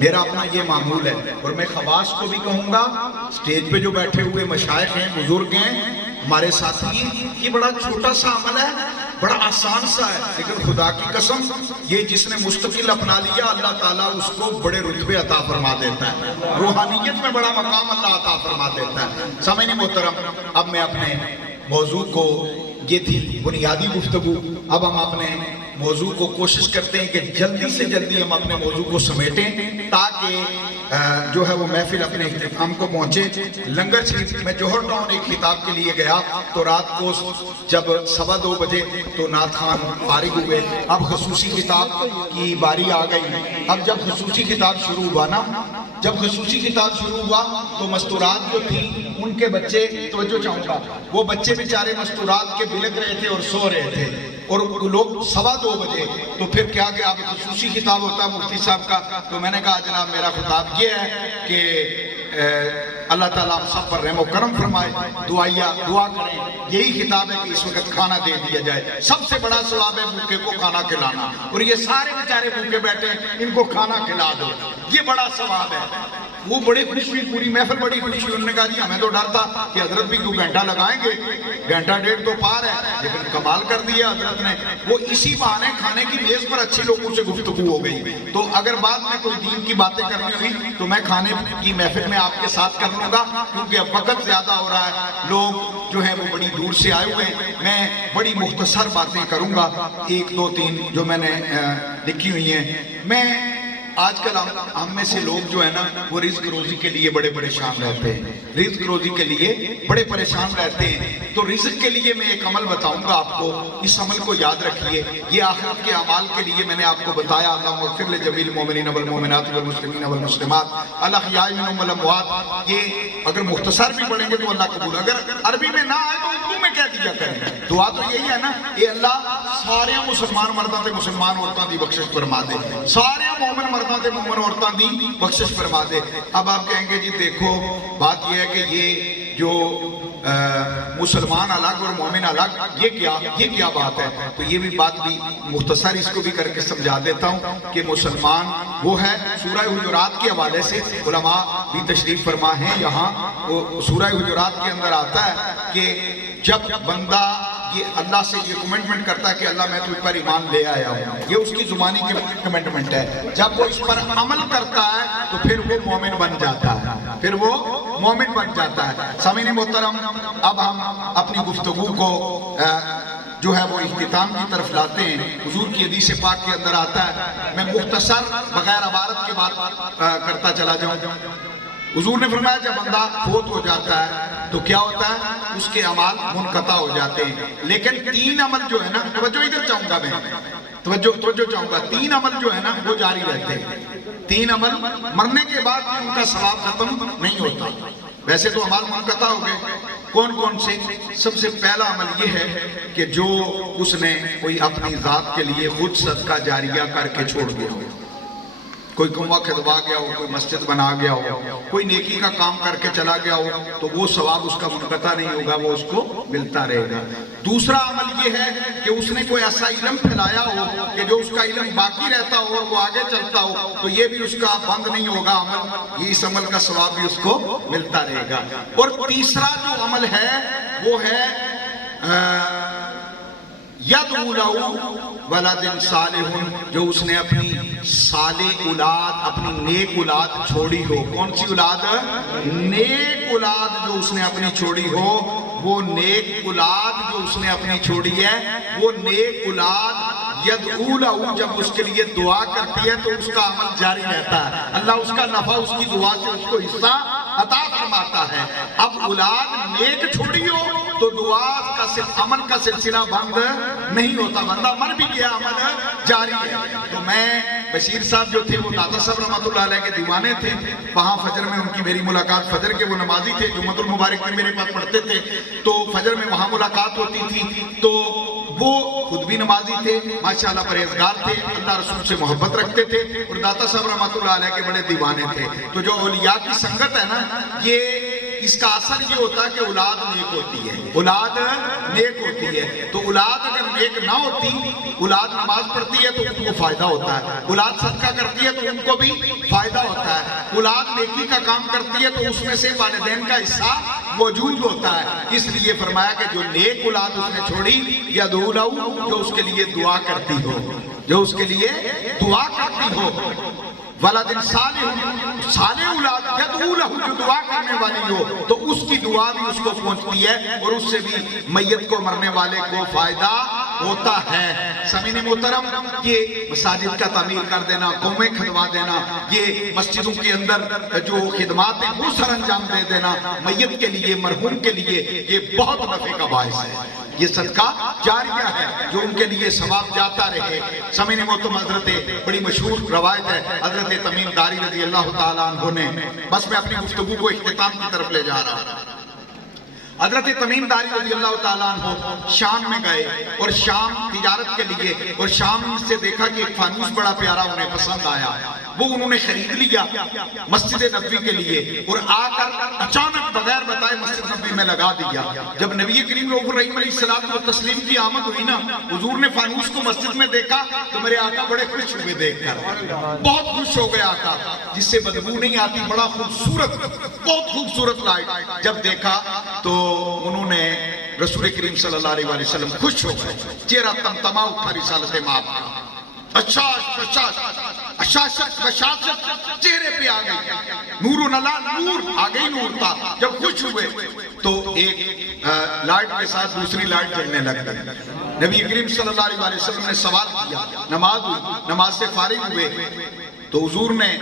میرا اپنا یہ معمول ہے۔ اور میں خواص کو بھی کہوں گا، سٹیج پہ جو بیٹھے ہوئے مشائخ ہیں، بزرگ ہیں، ہمارے ساتھی ہیں، یہ بڑا چھوٹا سا عمل ہے، بڑا آسان سا ہے، لیکن خدا کی قسم یہ جس نے مستقل اپنا لیا اللہ تعالیٰ اس کو بڑے رتبے عطا فرما دیتا ہے، روحانیت میں بڑا مقام اللہ عطا فرما دیتا ہے۔ سامعین محترم، اب میں اپنے موضوع کو، یہ تھی بنیادی گفتگو، اب ہم اپنے موضوع کو کوشش کرتے ہیں کہ جلدی سے جلدی ہم اپنے موضوع کو سمیٹیں تاکہ جو ہے وہ محفل اپنے اختتام کو پہنچے۔ لنگر شریف میں جوہر ٹاؤن ایک خطاب کے لیے گیا تو رات کو جب 2:15 بجے تو نعت خان فارغ ہوئے، اب خصوصی خطاب کی باری آ گئی۔ اب جب خصوصی خطاب شروع ہوا نا، جب خصوصی خطاب شروع ہوا تو مستورات جو تھی ان کے بچے، توجہ چاہوں گا، وہ بچے بیچارے مستورات کے بلک رہے تھے اور سو رہے تھے، اور لوگ 2:15 بجے تو پھر کیا کہ اب خصوصی خطاب ہوتا ہے مفتی صاحب کا، تو میں نے کہا جناب میرا خطاب یہ ہے کہ اللہ تعالیٰ ہم سب پر رحم و کرم فرمائے، دعا کریں، یہی خطاب ہے کہ اس وقت کھانا دے دیا جائے، سب سے بڑا ثواب ہے بھوکے کو کھانا کھلانا، اور یہ سارے بیچارے بھوکے بیٹھے ہیں ان کو کھانا کھلا دو، یہ بڑا ثواب ہے۔ وہ بڑی خوش ہوئی، پوری محفل بڑی خوش ہوئی، انہوں نے کہا جی ہمیں تو ڈر تھا کہ حضرت بھی 2 گھنٹہ لگائیں گے، 1.5 تو پار ہے، لیکن کمال کر دیا حضرت نے، وہ اسی بہانے کھانے کی میز پر اچھی لوگوں سے گفتگو ہو گئی۔ تو اگر بعد میں کوئی دین کی باتیں کرنی ہوئی تو میں کھانے کی محفل میں آپ کے ساتھ کر لوں گا، کیونکہ اب وقت زیادہ ہو رہا ہے، لوگ جو ہیں وہ بڑی دور سے آئے ہوئے ہیں۔ میں بڑی مختصر باتیں کروں گا، 1 2 3 جو میں نے لکھی ہوئی ہیں۔ میں آج کل ہم میں سے لوگ جو ہے نا وہ رزق روزی کے لیے بڑے پریشان رہتے ہیں، رزق روزی کے لیے بڑے پریشان رہتے ہیں۔ تو رزق کے لیے میں ایک عمل بتاؤں گا آپ کو، اس عمل کو یاد رکھیے، یہ آخرت کے اعمال کے لیے میں نے آپ کو بتایا، اللہم اغفر لجمیع المؤمنین والمؤمنات والمسلمین والمسلمات الاحیاء منہم والاموات۔ یہ اگر مختصر بھی پڑھیں گے تو اللہ قبول، اگر عربی میں نہ آئے تو اردو میں کہہ دیا کریں۔ دعا تو یہی ہے نا، اے اللہ سارے مسلمان مردوں تے مسلمان عورتوں دی بخشش فرما دے، سارے مومن مردوں تے مومن عورتوں دی بخشش فرما دے۔ اب آپ کہیں گے جی دیکھو بات یہ ہے کہ یہ جو مسلمان الگ اور مومن الگ، یہ کیا بات ہے؟ تو یہ بھی بات بھی مختصر اس کو بھی کر کے سمجھا دیتا ہوں کہ مسلمان وہ ہے، سورہ حجرات کے حوالے سے علماء بھی تشریف فرما ہیں یہاں، وہ سورہ حجرات کے اندر آتا ہے کہ جب بندہ یہ اللہ سے یہ کمنٹمنٹ کرتا ہے کہ اللہ میں تجھ پر ایمان لے آیا ہوں، یہ اس کی زبانی کی کمنٹمنٹ ہے، جب وہ اس پر عمل کرتا ہے تو پھر وہ مومن بن جاتا ہے، پھر وہ مومن بن جاتا ہے۔ سامعین محترم، اب ہم اپنی گفتگو کو جو ہے وہ اختتام کی طرف لاتے ہیں۔ حضور کی حدیث پاک کے اندر آتا ہے، میں مختصر بغیر عبارت کے بات کرتا چلا جاؤں۔ حضور نے فرمایا جب بندہ فوت ہو جاتا ہے تو کیا ہوتا ہے؟ اس کے اعمال منقطع ہو جاتے ہیں، لیکن 3 عمل جو ہے نا، توجہ ادھر چاہوں گا، میں توجہ چاہوں گا، 3 عمل جو ہے نا وہ جاری رہتے ہیں۔ 3 عمل مرنے کے بعد ان کا ثواب ختم نہیں ہوتا۔ ویسے تو اعمال منقطع ہو گئے، کون کون سے؟ سب سے پہلا عمل یہ ہے کہ جو اس نے کوئی اپنی ذات کے لیے خود صدقہ جاریہ کر کے چھوڑ دیا ہو، کوئی کنواں کھدوا گیا ہو، کوئی مسجد بنا گیا ہو، کوئی نیکی کا کام کر کے چلا گیا ہو تو وہ ثواب اس کا منقطع نہیں ہوگا، وہ اس کو ملتا رہے گا۔ دوسرا عمل یہ ہے کہ اس نے کوئی ایسا علم پھیلایا ہو کہ جو اس کا علم باقی رہتا ہو اور وہ آگے چلتا ہو تو یہ بھی اس کا بند نہیں ہوگا عمل، یہ اس عمل کا ثواب بھی اس کو ملتا رہے گا۔ اور تیسرا جو عمل ہے وہ ہے یدعو لہ ولد صالح، جو اس نے اپنی صالح اولاد، اپنی نیک اولاد چھوڑی ہو۔ کون سی اولاد؟ نیک اولاد جو اس نے اپنی چھوڑی ہو، وہ نیک اولاد جو اس نے اپنی چھوڑی ہے، وہ نیک اولاد یدعو لہ، جب اس کے لیے دعا کرتی ہے تو اس کا عمل جاری رہتا ہے، اللہ اس کا نفع اس کی دعا سے اس کو حصہ عطا فرماتا ہے۔ اب اولاد نیک چھوڑی ہو تو دعا کا عمل کا سلسلہ بند نہیں ہوتا، بندہ مر بھی گیا عمل جاری ہے۔ تو میں بشیر صاحب جو تھے وہ داتا صاحب رحمۃ اللہ علیہ کے دیوانے تھے، وہاں فجر میں ان کی میری ملاقات، فجر کے وہ نمازی تھے، جمعۃ المبارک میں میرے پاس پڑھتے تھے، تو فجر میں وہاں ملاقات ہوتی تھی۔ تو وہ خود بھی نمازی تھے، ماشاءاللہ پرہیزگار تھے، اللہ رسول سے محبت رکھتے تھے، اور داتا صاحب رحمۃ اللہ علیہ کے بڑے دیوانے تھے۔ تو جو اولیاء کی سنگت ہے نا، یہ اس کا اثر یہ ہوتا ہے کہ اولاد نیک ہوتی ہے، اولاد نیک ہوتی ہے۔ تو اولاد اگر نیک نہ ہوتی، اولاد نماز پڑھتی ہے تو ان کو فائدہ ہوتا ہے، اولاد صدقہ کرتی ہے تو ان کو بھی فائدہ ہوتا ہے، اولاد نیکی کا کام کرتی ہے تو اس میں سے والدین کا حصہ موجود ہوتا ہے۔ اس لیے فرمایا کہ جو نیک اولاد اس نے چھوڑی، یدعو لہ، جو اس کے لیے دعا کرتی ہو، جو اس کے لیے دعا کرتی ہو، ولد صالح، صالح اولاد یدعو لہ، جو دعا کرنے والی ہو تو اس کی دعا بھی اس کو پہنچتی ہے اور اس سے بھی میت کو، مرنے والے کو فائدہ ہوتا ہے۔ سامعین محترم، یہ مساجد کا تعمیر کر دینا، کنویں کھدوا دینا، یہ مسجدوں کے اندر جو خدمات ہیں وہ سر انجام دے دینا میت کے لیے، مرحوم کے لیے، یہ بہت نفع کا باعث ہے، یہ صدقہ جاریہ ہے جو ان کے لیے ثواب جاتا رہے۔ سامعین محترم، حضرت بڑی مشہور روایت ہے حضرت تمیم داری رضی اللہ تعالیٰ عنہ نے، بس میں اپنی گفتگو کو اختتام کی طرف لے جا رہا ہوں۔ حضرت تمیم داری رضی اللہ تعالیٰ عنہ شام میں گئے اور شام تجارت کے لیے، اور شام سے دیکھا کہ ایک فانوس بڑا پیارا انہیں پسند آیا، وہ انہوں نے خرید لیا مسجد نبوی کے لیے، اور آ کر اچانک بغیر بتائے مسجد نبوی میں لگا دیا۔ جب نبی کریم رؤوف الرحیم علیہ الصلوۃ والتسلیم کی آمد ہوئی نا، حضور نے فانوس کو مسجد میں دیکھا تو میرے آقا بڑے خوش ہوئے دیکھ کر، بہت خوش ہو گئے آقا، جس سے بدبو نہیں آتی، بڑا خوبصورت، بہت خوبصورت لائٹ۔ جب دیکھا تو انہوں نے رسول کریم صلی اللہ علیہ وسلم خوش ہو گئے، چہرہ تمتما اٹھا رسالت مآب کا، بشاشت چہرے پہ آ گئی، نور و نلا، نور آ گئی، نور تھا۔ جب خوش ہوئے تو ایک لائٹ کے ساتھ دوسری لائٹ جلنے لگ گئی۔ نبی کریم صلی اللہ علیہ وسلم نے سوال کیا، نماز ہوئی، نماز سے فارغ ہوئے تو حضور نے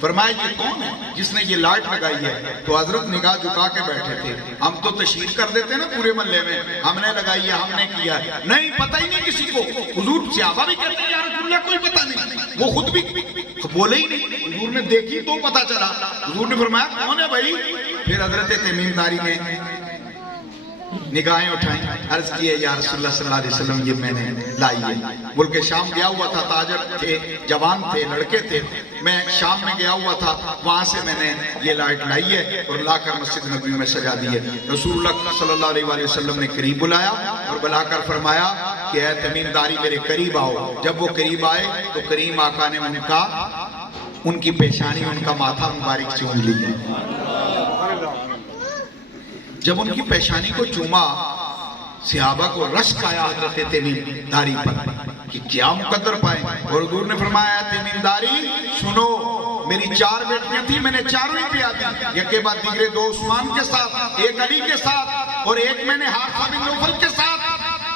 فرمایا یہ کون ہے جس نے یہ لائٹ لگائی ہے؟ تو حضرت نگاہ جھکا کے بیٹھے تھے۔ ہم تو تشہیر کر دیتے نا پورے محلے میں، ہم نے لگائی ہے، ہم نے کیا ہے، نہیں پتہ ہی نہیں کسی کو۔ حضور صحابہ بھی کہتے ہیں یا رسول اللہ کوئی پتہ نہیں، وہ خود بھی بولے ہی نہیں، حضور نے دیکھی تو پتہ چلا۔ حضور نے فرمایا کون ہے بھائی؟ پھر حضرت تمیم داری نے نگاہیں اٹھائیں، عرض کیے یا رسول اللہ صلی اللہ علیہ وسلم یہ میں نے لائی ہے۔ ملک شام گیا ہوا تھا، تاجر تھے، جوان تھے، لڑکے تھے، میں شام میں گیا ہوا تھا، وہاں سے میں نے یہ لائٹ لائی ہے اور لا کر مسجد نبوی میں سجا دی ہے۔ رسول اللہ صلی اللہ علیہ وسلم نے قریب بلایا اور بلا کر فرمایا کہ اے تمیم داری میرے قریب آؤ۔ جب وہ قریب آئے تو کریم آقا نے ان کی پیشانی، ان کا ماتھا مبارک چوم لیا۔ جب ان کی پیشانی کو چوما، صحابہ کو رشک آیا حضرت تمیم داری پر کہ کیا مقدر پائے، اور حضور نے فرمایا تمیم داری سنو، میری 4 بیٹیاں تھیں، میں نے چاروں ہی بیاہ دی، یک کے بعد دیگرے 2 عثمان کے ساتھ، ایک علی کے ساتھ، اور ایک میں نے حارثہ بن نوفل کے ساتھ،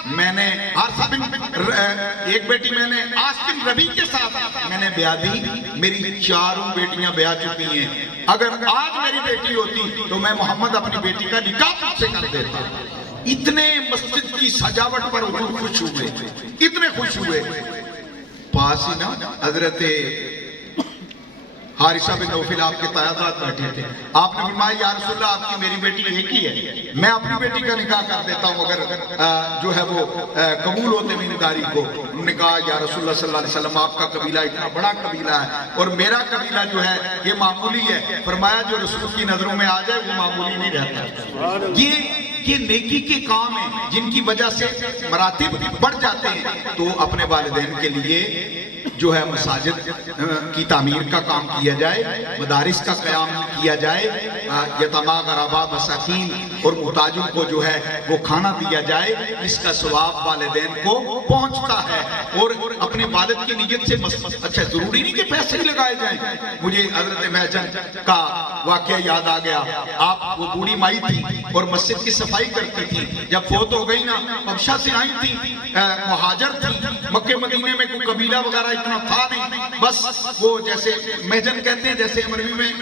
میں نے ایک بیٹی میں نے عاص بن ربیع کے ساتھ میں نے بیاہ دی۔ میری 4 بیٹیاں بیاہ چکی ہیں، اگر آج میری بیٹی ہوتی تو میں محمد اپنی بیٹی کا نکاح تجھ سے کر دیتا۔ اتنے مسجد کی سجاوٹ پر حضور خوش ہوئے، اتنے خوش ہوئے۔ پاس ہی نا حضرت حارثہ بن نوفل آپ کے تایاضات بیٹھے تھے. آپ نے فرمایا یا رسول اللہ آپ کی میری بیٹی ایک ہی ہے, میں اپنی بیٹی کا نکاح کر دیتا ہوں اگر جو ہے وہ قبول ہوتے مینداری کو. انہوں نے کہا یا رسول اللہ صلی اللہ علیہ وسلم آپ کا قبیلہ اتنا بڑا قبیلہ ہے اور میرا قبیلہ جو ہے یہ معمولی ہے. فرمایا جو رسول کی نظروں میں آ جائے وہ معمولی نہیں رہتا. یہ نیکی کے کام ہیں جن کی وجہ سے مراتب بڑھ جاتے ہیں. تو اپنے والدین کے لیے جو ہے مساجد کی تعمیر کا کام کیا جائے, مدارس کا قیام کیا جائے, یتیما غربا مساکین اور محتاجوں کو جو ہے وہ کھانا دیا جائے. اس کا ثواب والدین کو پہنچتا ہے. اور اپنے والد کی نیت سے اچھا ضروری نہیں کہ پیسے ہی لگائے جائیں. مجھے حضرت مہجن کا واقعہ یاد آ گیا. آپ وہ بوڑھی مائی تھی اور مسجد کی صفائی کرتی تھی. جب فوت ہو گئی نا, حبشہ سے آئی تھی, مہاجر تھی, مکہ مدینے میں کوئی قبیلہ وغیرہ اتنا تھا نہیں. بس وہ جیسے مہجن کہتے ہیں, جیسے امروی میں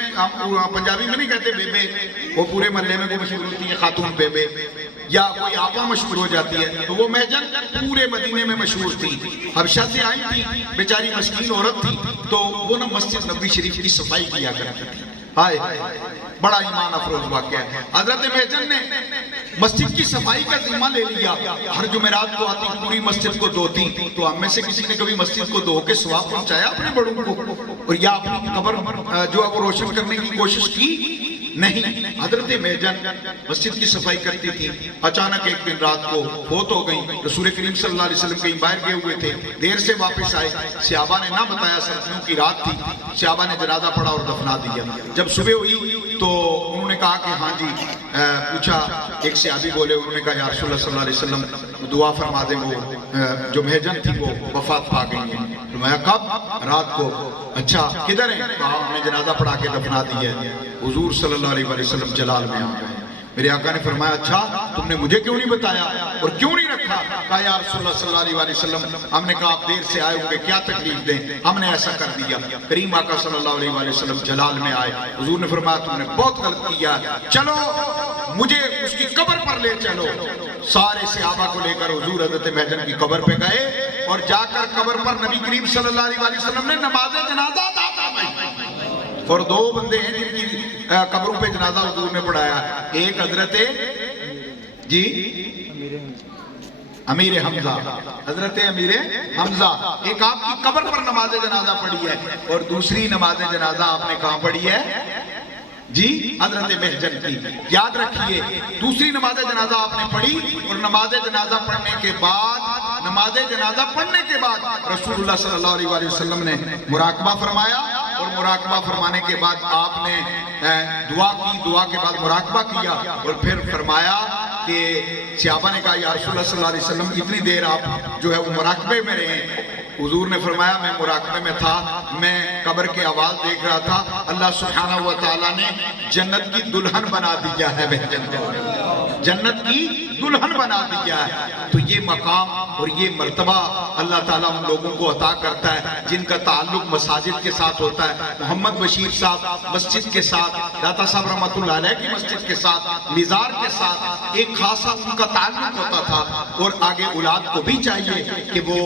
پنجابی میں نہیں کہتے بے بے, وہ پورے محلے میں کوئی مشہور ہوتی ہے خاتون بے بے, یا کوئی آپا مشہور ہو جاتی ہے. تو وہ مہجن پورے مدینے میں مشہور تھی. حبشہ سے آئی تھی, بیچاری مسکین عورت تھی, تو وہ نا مسجد نبوی شریف کی صفائی کیا کرتی تھی. ہائے بڑا ایمان افروز واقعہ ہے. حضرت مہجن نے مسجد کی صفائی کا ذمہ لے لیا. ہر جمعرات کو آتی پوری مسجد کو دھوتی. تو ہم میں سے کسی نے کبھی مسجد کو دھو کے ثواب پہنچایا اپنے بڑوں کو, اور یا اپنی قبر جو ہے وہ روشن کرنے کی کوشش کی؟ نہیں. حضرت مہجن مسجد کی صفائی کرتی تھی. اچانک ایک دن رات کو فوت ہو گئی. رسول کریم صلی اللہ علیہ وسلم کہیں باہر گئے ہوئے تھے, دیر سے واپس آئے. صحابہ نے نہ بتایا, سردیوں کی رات تھی. صحابہ نے جنازہ پڑھا اور دفنا دیا. جب صبح ہوئی تو انہوں نے کہا کہ ہاں جی, پوچھا. ایک صحابی بولے, انہوں نے کہا یا رسول اللہ صلی اللہ علیہ وسلم دعا فرما دیں, وہ جو مہجن تھی وہ وفات پا گئی ہیں. فرمایا کب؟ رات کو. اچھا کدھر ہیں؟ کہا ہم نے جنازہ پڑھا کے دفنا دیا. حضور صلی اللہ علیہ وسلم جلال میں آ گئے. میرے آقا نے فرمایا اچھا تم نے مجھے کیوں نہیں بتایا اور کیوں نہیں رکھا؟ کہا یا رسول اللہ صلی اللہ علیہ وسلم ہم نے کہا آپ دیر سے آئے ہوں گے, کیا تکلیف دیں, ہم نے ایسا کر دیا. کریم آقا صلی اللہ علیہ وسلم جلال میں آئے. حضور نے فرمایا تم نے بہت غلط کیا, چلو مجھے اس کی قبر پر لے چلو. سارے صحابہ کو لے کر حضور حضرت مہجن کی قبر پہ گئے اور جا کر قبر پر نبی کریم صلی اللہ علیہ وسلم نے نماز جنازہ ادا فرمائی. اور دو بندے ہیں جن کی قبروں پہ جنازہ حضور نے پڑھایا. ایک حضرت جی امیر حمزہ, حضرت امیر حمزہ, ایک آپ کی قبر پر نماز جنازہ پڑھی ہے, اور دوسری نماز جنازہ آپ نے کہاں پڑھی ہے جی؟ حضرت مہجن کی. یاد رکھیے دوسری نماز جنازہ آپ نے پڑھی, اور نماز جنازہ پڑھنے کے بعد رسول اللہ صلی اللہ علیہ وسلم نے مراقبہ فرمایا, اور مراقبہ فرمانے کے بعد آپ نے دعا کی, دعا کے بعد مراقبہ کیا, اور پھر فرمایا کہ صحابہ نے کہا یا رسول اللہ صلی اللہ علیہ وسلم اتنی دیر آپ جو ہے وہ مراقبے میں رہے. حضور نے فرمایا میں مراقبے میں تھا, میں قبر کے آواز دیکھ رہا تھا. اللہ سبحانہ و تعالیٰ نے جنت کی دلہن بنا دیا ہے, جنت کی دلہن بنا دیا ہے. تو یہ مقام اور یہ مرتبہ اللہ تعالیٰ ان لوگوں کو عطا کرتا ہے جن کا تعلق مساجد کے ساتھ ہوتا ہے. محمد بشیر صاحب مسجد کے ساتھ, داتا صاحب رحمۃ اللہ علیہ کی مسجد کے ساتھ, مزار کے ساتھ ایک خاصا ان کا تعلق ہوتا تھا. اور آگے اولاد کو بھی چاہیے کہ وہ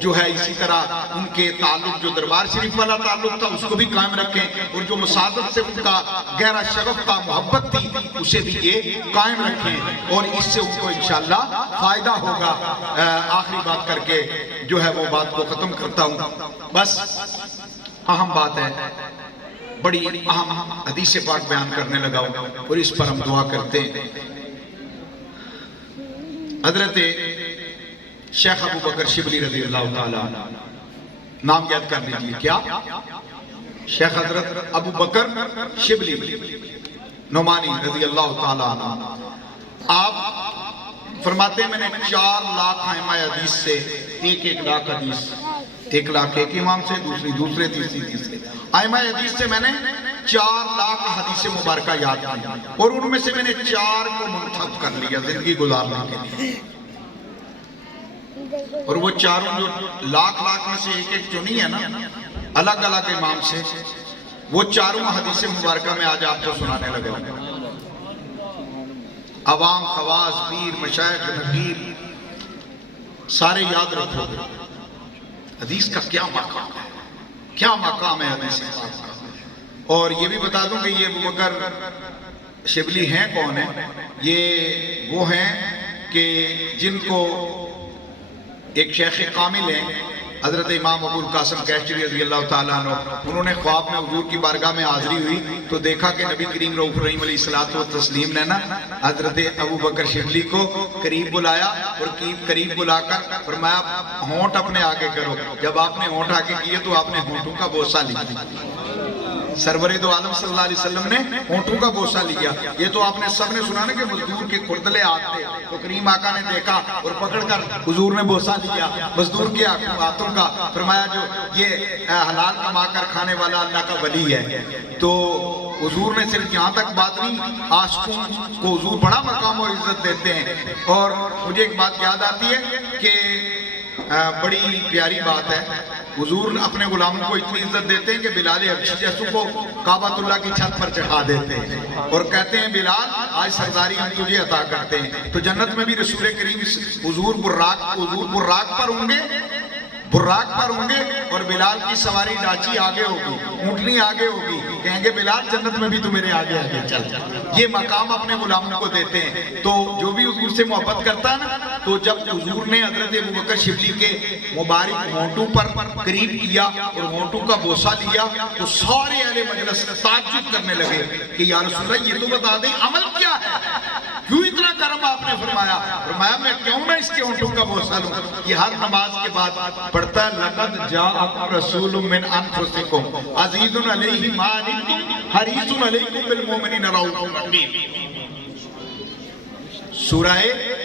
جو ہے اسی طرح ان کے تعلق, جو دربار شریف والا تعلق تھا اس کو بھی قائم رکھیں, اور جو مساجد سے ان کا گہرا شغف تھا, محبت تھی, اسے بھی یہ قائم رکھیں, اور اس سے ان کو انشاءاللہ فائدہ ہوگا. آخری بات کر کے جو ہے وہ بات کو ختم کرتا ہوں. بس اہم بات ہے, بڑی اہم حدیث پاک بیان کرنے لگا ہوں, اور اس پر ہم دعا کرتے ہیں. حضرت شیخ ابو بکر شبلی رضی اللہ تعالیٰ, نام یاد کر لیجیے, کیا؟ شیخ حضرت ابو بکر شبلی نعمانی رضی اللہ تعالیٰ عنہ. آپ فرماتے ہیں میں نے 4 لاکھ ائمہ حدیث سے 1 لاکھ حدیث, 1 لاکھ ایک امام سے, دوسرے تیسرے ائمہ حدیث سے میں نے 4 لاکھ حدیث مبارکہ یاد کی, اور ان میں سے میں نے 4 کو منتخب کر لیا زندگی گزارنے کے لیے. اور وہ چاروں جو لاکھ میں سے ایک جو نہیں ہے نا, الگ الگ امام سے, وہ چاروں حدیث مبارکہ میں آج آپ کو سنانے لگا. عوام, خواص, پیر, مشائخ, نقیر سارے یاد رکھو حدیث کا کیا مقام ہے, کیا مقام ہے حدیث پاک کا. اور یہ بھی بتا دوں کہ یہ ابو بکر شبلی ہیں کون ہیں؟ یہ وہ ہیں کہ جن کو ایک شیخ کامل ہیں حضرت امام ابو القاسم کیشری رضی اللہ تعالیٰ عنہ، انہوں نے خواب میں حضور کی بارگاہ میں حاضری ہوئی تو دیکھا کہ نبی کریم رؤوف الرحیم علیہ الصلوۃ والتسلیم نے نا حضرت ابو بکر شبلی کو قریب بلایا اور قریب بلا کر فرمایا ہونٹ اپنے آگے کرو. جب آپ نے ہونٹ آگے کیے تو آپ نے ہونٹوں کا بوسہ لیا. سرور دو عالم صلی اللہ علیہ وسلم نے ہونٹوں کا بوسہ لیا. یہ تو آپ نے سب نے سنا نا کہ مزدور کے کھردلے ہاتھ تھے تو کریم آقا نے دیکھا اور پکڑ کر حضور نے بوسہ لیا مزدور کے ہاتھوں کا. فرمایا جو یہ حلال کما کر کھانے والا اللہ کا ولی ہے. تو حضور نے صرف یہاں تک بات نہیں، عاشقوں کو حضور بڑا مقام اور عزت دیتے ہیں. اور مجھے ایک بات یاد آتی ہے کہ بڑی پیاری بات ہے، حضور اپنے غلاموں کو اتنی عزت دیتے ہیں کہ بلال حبشی جیسوں کو کعبۃ اللہ کی چھت پر چڑھا دیتے ہیں اور کہتے ہیں بلال آج سرداری ہم تجھے عطا کرتے ہیں. تو جنت میں بھی رسول کریم حضور براق پر ہوں گے اور بلال کی سواری ڈاچی آگے ہوگی، اونٹنی آگے ہوگی، کہیں گے بلال جنت میں بھی تو میرے آگے آگے چل. یہ مقام اپنے غلاموں کو دیتے ہیں. تو جو بھی حضور سے محبت کرتا ہے نا، تو جب حضور نے حضرت ابو بکر شبلی کے مبارک ہونٹوں پر قریب کیا اور ہونٹوں کا بوسہ لیا تو سارے اہل مجلس تعجب کرنے لگے کہ یا رسول اللہ یہ تو بتا دیں عمل کیا ہے، کیوں اتنا کرم آپ نے فرمایا؟ فرمایا میں کیوں نہ اس کے ہونٹوں کا بوسہ لوں. یہ ہر نماز کے بعد پڑھتا ہے لقد جاءکم رسول من انفسکم عزیز علیہ ما عنتم حریص علیکم بالمؤمنین رؤوف رحیم. سورہ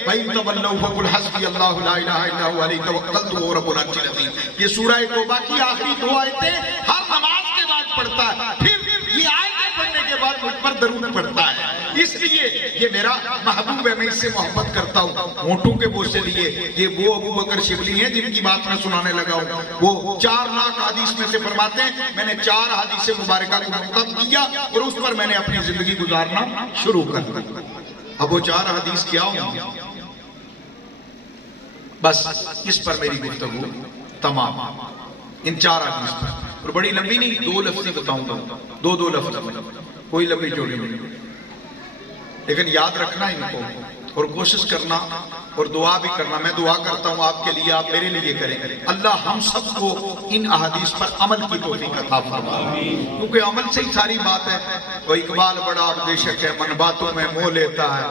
فَإِن تَوَلَّوْا فَقُلْ حَسْبِيَ اللَّهُ لَا إِلَٰهَ إِلَّا هُوَ عَلَيْهِ تَوَكَّلْتُ وَهُوَ رَبُّ الْعَرْشِ الْعَظِيمِ. یہ سورہ توبہ کی آخری دو آیتیں ہر نماز کے بعد پڑھتا ہے، پھر یہ آیتیں پڑھنے کے بعد مجھ پر درود پڑھتا ہے. اس لیے یہ میرا محبوب ہے، میں اس سے محبت کرتا ہوں. ہونٹوں کے بوسے لیے یہ وہ ابو بکر شبلی ہیں جن کی بات میں سنانے لگا ہوں. وہ 4 لاکھ حدیث میں سے فرماتے ہیں میں نے 4 حدیث مبارکہ کو منتخب کیا اور اس پر میں نے اپنی زندگی گزارنا شروع کر دی. اب وہ 4 حدیث کیا ہوں بس اس پر میری گفتگو تمام، ان 4 حدیث پر. اور بڑی لمبی نہیں، 2 لفظ بتاؤں گا، 2 لفظ، کوئی لمبی چوڑی نہیں، لیکن یاد رکھنا ان کو اور کوشش کرنا اور دعا بھی کرنا. میں دعا کرتا ہوں آپ کے لیے، آپ میرے لیے کریں. اللہ ہم سب کو ان احادیث پر عمل کی توفیق عطا فرمائے، کیونکہ عمل سے ہی ساری بات ہے. وہ اقبال بڑا بے شک ہے من باتوں میں موہ لیتا ہے،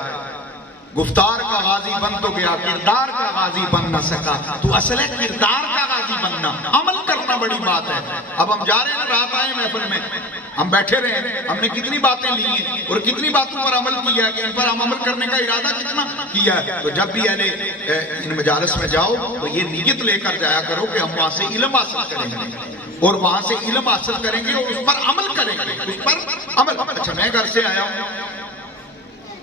گفتار کا غازی بن تو گیا کردار کا غازی بن نہ سکا. تو اصل ہے کردار کا غازی بننا، عمل کرنا بڑی بات ہے. اب ہم جا رہے ہیں، رات آئے محفل میں، ہم بیٹھے رہے، ہم نے کتنی باتیں لی ہیں اور کتنی باتوں پر عمل کیا ہے، ان پر ہم عمل کرنے کا ارادہ کتنا کیا ہے. تو جب بھی ان مجالس میں جاؤ تو یہ نیت لے کر جایا کرو کہ ہم وہاں سے علم حاصل کریں گے اور وہاں سے علم حاصل کریں گے اور اس پر عمل کریں گے، اس پر عمل. اچھا میں گھر سے آیا ہوں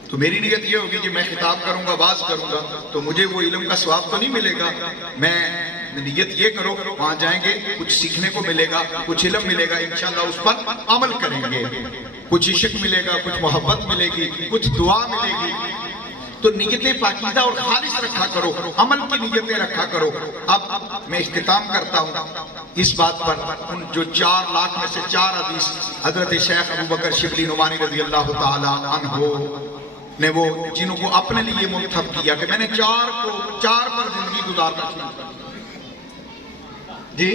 تو میری نیت یہ ہوگی کہ میں خطاب کروں گا، باز کروں گا، تو مجھے وہ علم کا ثواب تو نہیں ملے گا. میں نیت یہ کرو وہاں جائیں گے کچھ سیکھنے کو ملے گا، کچھ علم ملے گا، انشاءاللہ اس پر عمل کریں گے. کچھ عشق ملے گا، کچھ محبت ملے گی، کچھ دعا ملے گی. تو نیتیں پاکیزہ اور خالص رکھا کرو، عمل کی نیتیں رکھا کرو. اب میں اختتام کرتا ہوں اس بات پر، ان جو 4 لاکھ میں سے 4 حدیث حضرت شیخ ابو بکر شبلی نعمانی رضی اللہ تعالی عنہ نے وہ جنہوں کو اپنے لیے منتخب کیا کہ میں نے 4 پر زندگی گزارنا چاہتا جی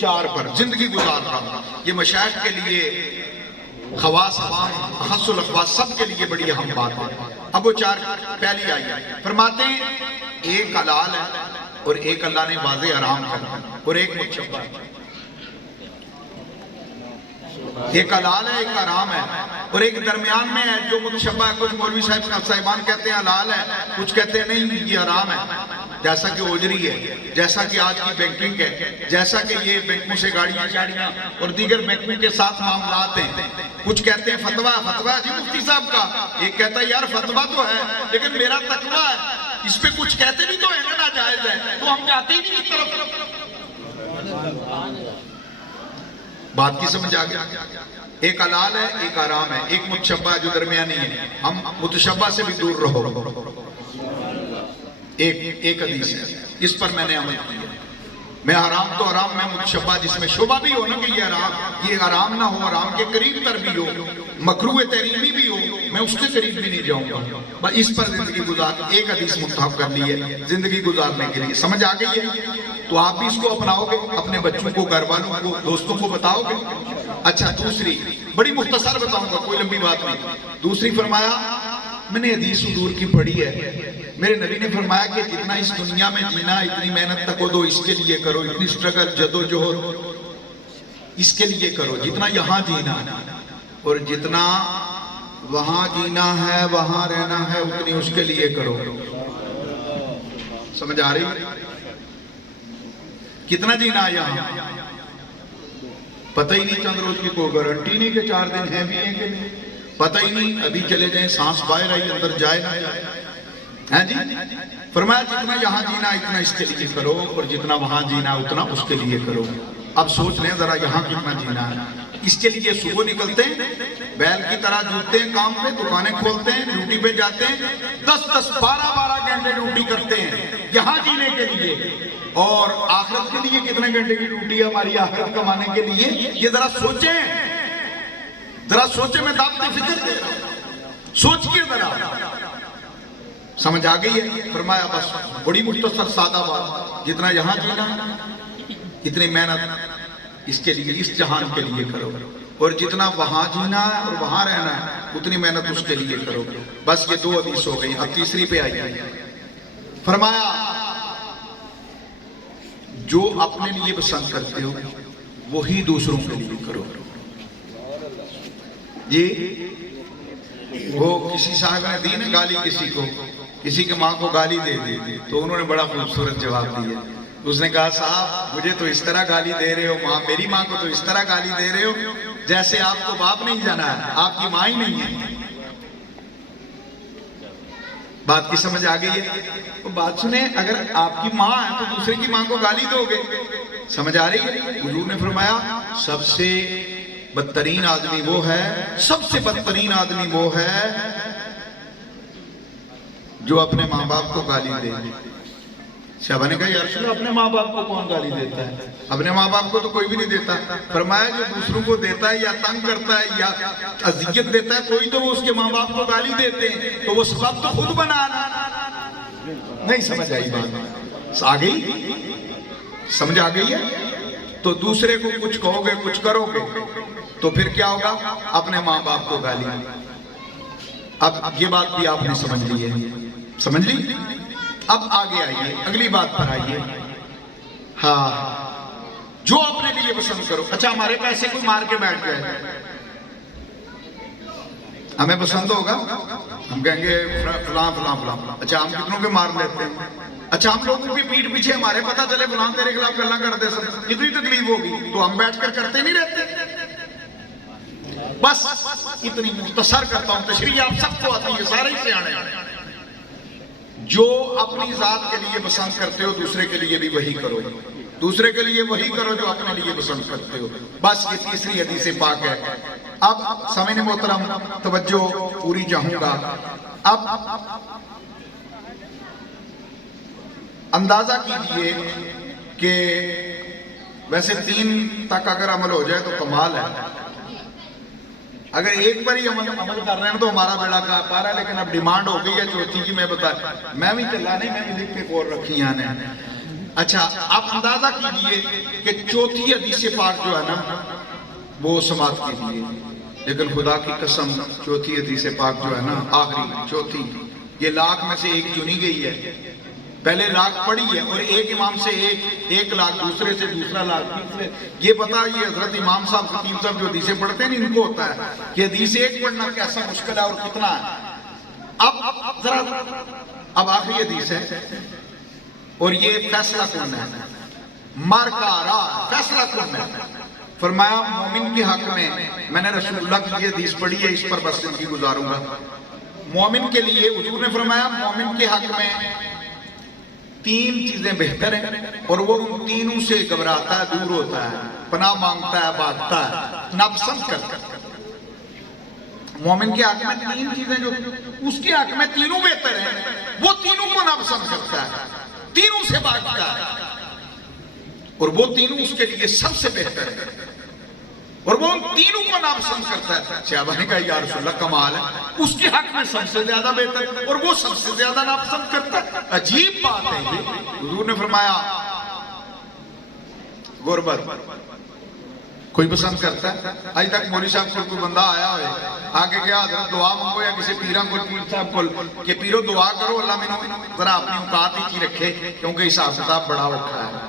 4 پر زندگی گزار رہا ہوں. یہ مشائخ کے لیے، خواص عوام، اخص الاخواص سب کے لیے بڑی اہم بات ہے. اب وہ 4 پہلی آئی فرماتے ہیں ایک حلال ہے اور ایک اللہ نے واضح حرام کرنا اور ایک متشبہ ہے. ایک حلال ہے، ایک حرام ہے اور ایک درمیان میں ہے جو متشبہ ہے. کچھ مولوی صاحبان کہتے ہیں حلال ہے، کچھ کہتے ہیں نہیں یہ حرام ہے، جیسا کہ اوجری ہے، جیسا کہ آج کی بینکنگ ہے، جیسا کہ یہ بینکوں سے گاڑیاں اور دیگر بینکوں کے ساتھ معاملات ہیں. کچھ کہتے ہیں فتویٰ جی مفتی صاحب کا، ایک کہتا ہے یار فتویٰ تو ہے لیکن میرا تقویٰ ہے، اس پہ کچھ کہتے بھی تو ہے نا ناجائز ہے، تو ہم جاتے ہی نہیں اس طرف. بات کی سمجھ آ گیا؟ ایک حلال ہے، ایک حرام ہے، ایک متشبہ ہے جو درمیانی ہے. ہم متشبہ سے بھی دور رہو. ایک حدیث ہے، اس پر میں نے عمل کیا. میں حرام تو حرام میں متشبہ جس میں شبہ بھی ہو نا کہ یہ حرام نہ ہو، حرام کے قریب تر بھی ہو، مکروہ تحریمی بھی ہو، میں اس کے قریب بھی نہیں جاؤں گا، بس اس پر زندگی گزار، ایک حدیث منتخب کر لی ہے زندگی گزارنے کے لیے، سمجھ آ گئی ہے؟ تو آپ بھی اس کو اپناؤ گے، اپنے بچوں کو، گھر والوں کو، دوستوں کو بتاؤ گے؟ اچھا دوسری بڑی مختصر بتاؤں گا، کوئی لمبی بات نہیں۔ دوسری فرمایا، میں نے حدیث حضور کی پڑھی ہے، میرے نبی نے فرمایا کہ جتنا اس دنیا میں جینا، اتنی محنت تک ہو دو اس کے لیے کرو، اتنی سٹرگل جدوجہد اس کے لیے کرو، جتنا یہاں جینا اور جتنا وہاں جینا ہے، وہاں رہنا ہے، اتنی اس کے لیے کرو۔ سمجھ آ رہی؟ کتنا جینا یہاں پتہ ہی نہیں، چند روز کی کوئی گارنٹی نہیں کہ 4 دن ہیں بھی ہیں کہ نہیں، پتہ ہی نہیں، ابھی چلے جائیں، سانس باہر آئی اندر جائے نہ جائے، ہیں جی؟ فرمایا جتنا یہاں جینا اتنا اس کے لیے کرو، اور جتنا وہاں جینا اتنا اس کے لیے کرو۔ اب سوچ لیں ذرا یہاں کتنا جینا ہے۔ اس کے لیے صبح نکلتے ہیں، بیل کی طرح جوتے ہیں کام پہ، دکانیں کھولتے ہیں، ڈیوٹی پہ جاتے ہیں، 10-10 12-12 گھنٹے ڈیوٹی کرتے ہیں یہاں جینے کے لیے، اور آخرت کے لیے کتنے گھنٹے کی ڈیوٹی ہے ہماری آخرت کمانے کے لیے؟ یہ ذرا سوچیں، میں دعوت فکر دے رہا ہوں، سوچئے ذرا، سمجھ آ گئی ہے؟ فرمایا بس بڑی مختصر سادہ بات، جتنا یہاں جینا اتنی محنت اس کے لیے، اس جہان کے لیے کرو، اور جتنا وہاں جینا ہے اور وہاں رہنا ہے اتنی محنت اس کے لیے کرو۔ بس یہ 2 حدیث ہو گئی، اب تیسری پہ آئیے۔ فرمایا جو اپنے لیے پسند کرتے ہو وہی دوسروں کے لیے کرو۔ یہ وہ کسی صاحب نے دی نا گالی کسی کے ماں کو گالی دے دی، تو انہوں نے بڑا خوبصورت جواب دیا۔ اس نے کہا صاحب مجھے تو اس طرح گالی دے رہے ہو، میری ماں کو تو اس طرح گالی دے رہے ہو جیسے آپ کو باپ نہیں جانا ہے، آپ کی ماں ہی نہیں ہے۔ بات کی سمجھ آ گئی ہے؟ تو بات سنیں، اگر آپ کی ماں ہے تو دوسرے کی ماں کو گالی دو گے، سمجھ آ رہی ہے؟ حضور نے فرمایا سب سے بدترین آدمی وہ ہے جو اپنے ماں باپ کو گالی دے۔ صحابہ نے کہا یا رسول اللہ اپنے ماں باپ کو کون گالی دیتا ہے؟ اپنے ماں باپ کو تو کوئی بھی نہیں دیتا۔ فرمایا جو دوسروں کو دیتا ہے یا تنگ کرتا ہے یا اذیت دیتا ہے کوئی تو وہ اس کے ماں باپ کو گالی دیتے ہیں، تو وہ سبب تو خود بنانا۔ نہیں سمجھ آئی بات؟ آ گئی؟ سمجھ آ گئی ہے؟ تو دوسرے کو کچھ کہو گے، کچھ کرو گے تو پھر کیا ہوگا؟ اپنے ماں باپ کو گالی۔ اب یہ بات بھی آپ نے سمجھ لی ہے، سمجھ لی؟ اب آگے آئیے، اگلی بات پر آئیے۔ ہاں جو اپنے لیے پسند کرو۔ اچھا ہمارے پیسے کوئی مار کے بیٹھ گئے، ہمیں پسند ہوگا؟ ہم کہیں گے فلاں فلاں فلاں۔ اچھا ہم کتنوں کے مار لیتے ہیں؟ اچھا ہم لوگوں کی پیٹھ پیچھے ہمارے پتہ چلے فلاں تیرے خلاف گلاں کر دے سکتے، کتنی تکلیف ہوگی؟ تو ہم بیٹھ کر کرتے نہیں رہتے؟ بس اتنی مختصر کرتا ہوں، تشریح آپ سب کو آتی ہے، سارے ہی سیانے ہیں۔ جو اپنی ذات کے لیے پسند کرتے ہو دوسرے کے لیے بھی وہی کرو، دوسرے کے لیے وہی کرو جو اپنے لیے پسند کرتے ہو۔ بس یہ تیسری حدیث پاک ہے۔ اب سامعین محترم توجہ پوری چاہوں گا۔ اب اندازہ کیجئے کہ ویسے 3 تک اگر عمل ہو جائے تو کمال ہے، اگر ایک پر ہی عمل کر رہے ہیں تو ہمارا بیڑا پار ہے، لیکن اب ڈیمانڈ ہو گئی ہے چوتھی کی، میں میں بھی چلا نہیں، میں بھی لکھ کے کور رکھی آنے۔ اچھا آپ اندازہ کیجئے کہ چوتھی حدیث پاک جو ہے نا وہ سماعت کیجئے، لیکن خدا کی قسم چوتھی حدیث پاک جو ہے نا آخری چوتھی، یہ لاکھ میں سے ایک چنی گئی ہے۔ پہلے لاکھ پڑھی ہے اور ایک امام سے ایک لاکھ، دوسرے سے دوسرا لاکھ، تیسرے۔ یہ پتا یہ حضرت امام صاحب خطیب صاحب جو حدیثیں پڑھتے ہیں ان کو ہوتا ہے کہ حدیث ایک پڑھنا کیسا مشکل ہے اور کتنا ہے۔ اب ذرا اب آخری حدیث ہے اور یہ فیصلہ کن ہے، مارکا راہ فیصلہ کن ہے۔ فرمایا مومن کے حق میں نے رسول اللہ کی یہ حدیث پڑھی ہے، اس پر بس زندگی گزاروں گا۔ مومن کے لیے حضور نے فرمایا مومن کے حق میں 3 چیزیں بہتر ہیں، اور وہ ان تینوں سے گھبراتا ہے، دور ہوتا ہے، پناہ مانگتا ہے، بھاگتا ہے، ناپسند کرتا ہے۔ مومن کے حق میں 3 چیزیں جو اس کے حق میں تینوں بہتر ہیں، وہ تینوں کو ناپسند کرتا ہے، تینوں سے بھاگتا ہے۔ اور وہ تینوں اس کے لیے سب سے بہتر ہے، اور وہ ان تینوں کو ناپسند کرتا ہے۔ صحابہ نے کہا یا رسول اللہ کمال ہے، اس کے حق میں سب سے زیادہ بہتر ہے اور وہ سب سے زیادہ ناپسند کرتا ہے، عجیب بات ہے یہ۔ حضور نے فرمایا غربت کوئی پسند کرتا ہے؟ آج تک مولوی صاحب کو کوئی بندہ آیا ہوئے آگے گیا حضرت دعا مانگو یا کسی پیران کو پیر صاحب کو کہ پیرو دعا کرو اللہ میں ذرا اپنی اوقات ہی کی رکھے کیونکہ حساب کتاب بڑا رکھا ہے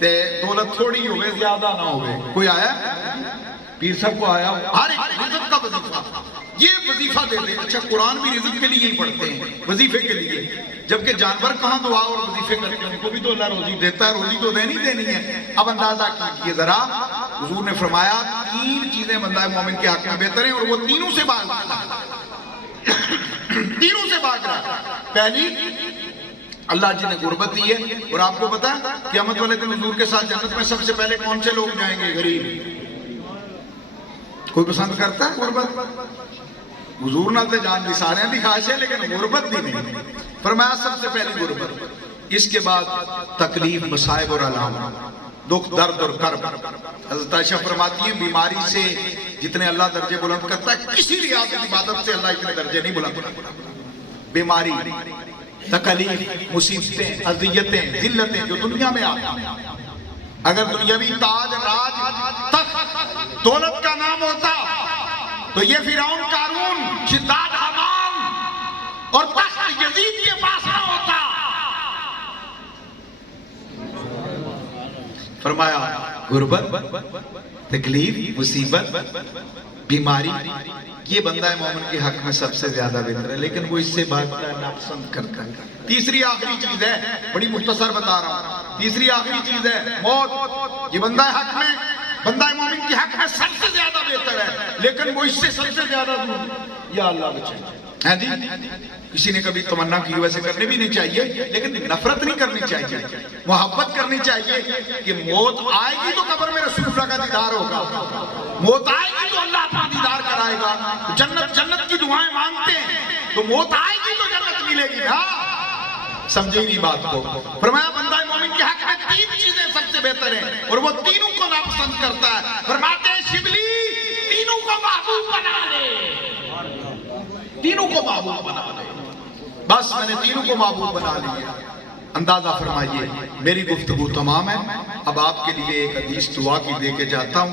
تے دولت تھوڑی ہوگی زیادہ نہ ہوگی۔ کوئی آیا پیر صاحب کو آیا ہر ایک رزق کا وظیفہ یہ وظیفہ دیتے ہیں۔ اچھا قرآن بھی رزق کے لیے ہی پڑھتے ہیں، وظیفے کے لیے، جبکہ جانور کہاں دعا اور وظیفے کرتے ہیں، ان کو بھی تو اللہ روزی دیتا ہے، روزی تو دینی ہے۔ اب اندازہ کیجئے ذرا، حضور نے فرمایا تین چیزیں بندہ مومن کے حق میں بہتر ہیں اور وہ تینوں سے باز رہا تینوں سے باز رہا۔ پہلی اللہ جی نے غربت دی ہے، اور آپ کو پتا ہے قیامت والے دن حضور کے ساتھ جنت میں سب سے پہلے کون سے لوگ جائیں گے؟ غریب۔ کوئی پسند کرتا ہے غربت؟ حضور نہ تے جان بھی سارے بھی خواہش ہے لیکن غربت بھی نہیں۔ فرمایا سب سے پہلے غربت، اس کے بعد تکلیف، مصائب اور آلام، دکھ، درد اور کرب۔ حضرت عائشہ فرماتی ہیں بیماری سے جتنے اللہ درجے بلند کرتا ہے کسی ریاض عبادت سے اللہ اتنے درجے نہیں بلند کرتا۔ بیماری، تکلیف، مصیبتیں، اذیتیں، ذلتیں جو دنیا میں آتی ہیں، اگر دنیاوی تاج، راج، تخت، دولت کا نام ہوتا تو یہ فرعون، قارون، شداد، حمان اور تخت یزید کے پاس نہ ہوتا۔ فرمایا غربت، تکلیف، مصیبت، بیماری، یہ بندہ مومن کے حق میں سب سے زیادہ بہتر ہے، لیکن وہ اس سے بھاگتا ہے، ناپسند کرتا ہے۔ تیسری آخری چیز ہے، بڑی مختصر بتا رہا ہوں، تیسری آخری چیز ہے موت۔ یہ بندہ حق میں، بندہ مومن کے حق میں سب سے زیادہ بہتر ہے، لیکن وہ اس سے سب سے زیادہ دور۔ یا اللہ بچائے ہیں جی، کسی نے کبھی تمنا کی ویسے کرنی بھی نہیں چاہیے، لیکن نفرت نہیں کرنی چاہیے، محبت کرنی چاہیے کہ موت آئے گی تو قبر میں رسول اللہ کا دیدار ہوگا، موت آئے گی تو اللہ اپنا دیدار کرائے گا۔ جنت کی دعائیں مانگتے ہیں تو موت آئے گی تو جنت ملے گی۔ ہاں سمجھے نہیں بات کو؟ فرمایا بندہ مومن کے حق میں تین چیزیں سب سے بہتر ہیں اور وہ تینوں کو ناپسند کرتا ہے۔ فرماتے ہیں شبلی تینوں کو محبوب بنا لے، تینوں کو محبوب بنا لے۔ بس میں نے تینوں کو محبوب بنا لیا۔ اندازہ فرمائیے میری گفتگو تمام ہے، اب آپ کے لیے ایک حدیث دعا کی دے کے جاتا ہوں۔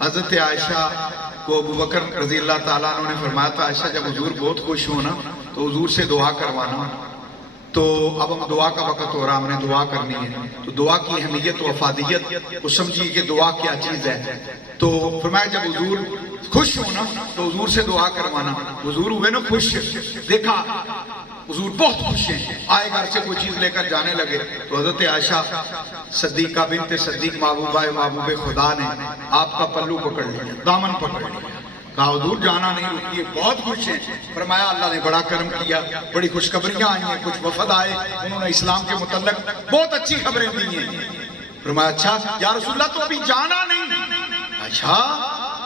حضرت عائشہ کو ابو بکر رضی اللہ تعالیٰ عنہ نے فرمایا تھا عائشہ جب حضور بہت خوش ہونا تو حضور سے دعا کروانا۔ تو اب ہم دعا کا وقت ہو رہا، ہم نے دعا کرنی ہے، تو دعا کی اہمیت و افادیت وہ سمجھیے کہ دعا کیا چیز ہے۔ تو فرمایا جب حضور خوش ہونا تو حضور سے دعا کروانا۔ حضور ہوئے نا خوش، دیکھا حضور بہت خوش ہیں، آئے گھر سے کوئی چیز لے کر جانے لگے تو حضرت عائشہ صدیقہ بنت صدیق محبوبہ محبوب خدا نے آپ کا پلو پکڑ لیا، دامن پکڑ لیا، کہا حضور جانا نہیں، رکیے، بہت خوش ہیں۔ فرمایا اللہ نے بڑا کرم کیا، بڑی خوشخبریاں آئی ہیں، کچھ وفد آئے، انہوں نے اسلام کے متعلق بہت اچھی خبریں دی ہیں۔ فرمایا اچھا یا رسول اللہ تو ابھی جانا نہیں؟ اچھا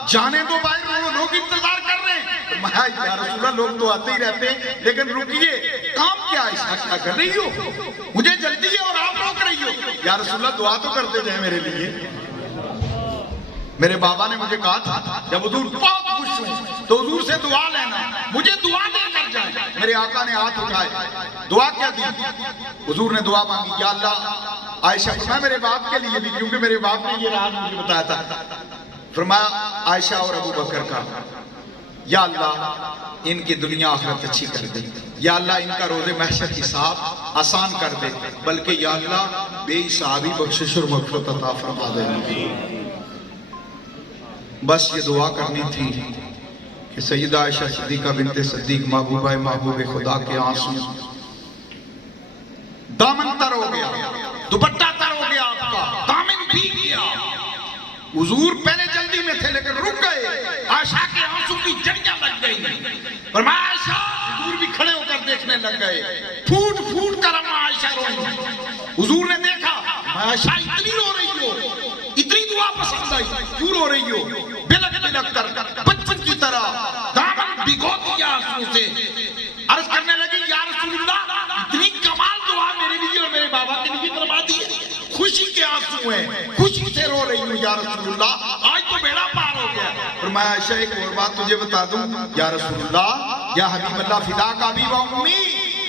جانے دو بھائی، وہ لوگ انتظار کر رہے ہیں۔ فرمایا یا رسول اللہ لوگ تو آتے ہی رہتے ہیں لیکن رکیے، کام کیا ہے، کیا کر رہی ہو؟ مجھے جلدی ہے اور آپ روک رہی ہو۔ یا رسول اللہ دعا تو کرتے جائیں میرے لیے۔ میرے بابا نے مجھے کہا تھا جب حضور بہت خوش ہوں تو حضور سے دعا لینا، مجھے دعا دے کر جائیں۔ میرے آقا نے ہاتھ اٹھائے، دعا کیا دی؟ حضور نے دعا مانگی، یا اللہ عائشہ، فرمایا میرے باپ کے لیے بھی کیونکہ میرے باپ نے یہ راز مجھے بتایا تھا۔ فرمایا عائشہ اور ابو بکر کا، یا اللہ ان کی دنیا آخرت اچھی کر دے، یا اللہ ان کا روز محشر حساب آسان کر دے، بلکہ یا اللہ بے حسابی بخشش اور مغفرت عطا فرما دے۔ بس یہ دعا کرنی تھی کہ سیدہ عائشہ صدیقہ بنت صدیق محبوبہ محبوب خدا کے آنسو، دامن تر ہو گیا، دوپٹہ تر ہو گیا، آپ کا دامن بھیگ گیا۔ حضور پہلے جلدی میں تھے لیکن رک گئے، عائشہ کے آنسو کی جڑیاں لگ گئی۔ فرمایا عائشہ، حضور بھی کھڑے ہو کر دیکھنے لگ گئے، پھوٹ پھوٹ کر اما عائشہ روئی۔ حضور نے دیکھا عائشہ اتنی رو رہی ہو، اتنی دعا پسند آئی، کیوں رو رہی ہو؟ بلک بلک کر بچن کی طرح دامن بھگو دیا آنسو سے۔ عرض کرنے لگی یا رسول اللہ اتنی کمال دعا میرے لیے اور میرے بابا کے لیے فرما آتی ہے, خوشی کے آنسو ہیں, خوشی سے رو رہی ہوں یا رسول اللہ, آج تو بیڑا پار ہو گیا. فرمایا عائشہ ایک اور بات تجھے بتا دوں یا رسول اللہ, یا حبیب اللہ فدا کا ابی و امی,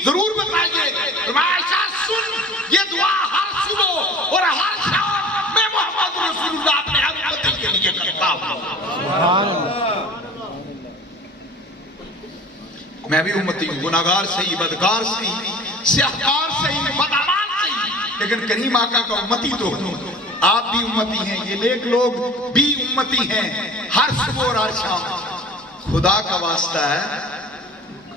ضرور بتائیے. فرمایا عائشہ سن, یہ دعا ہر صبح اور ہر شام میں محمد رسول اللہ اپنے امتی کے لیے کرتا ہوں. میں بھی امتی ہوں, گناہگار صحیح, بدکار صحیح, سیاہکار صحیح, بدعمال صحیح, لیکن کریم آقا کا امتی تو ہوں. آپ بھی امتی ہیں, یہ نیک لوگ بھی امتی ہیں, ہر صبح اور ہر شام. خدا کا واسطہ ہے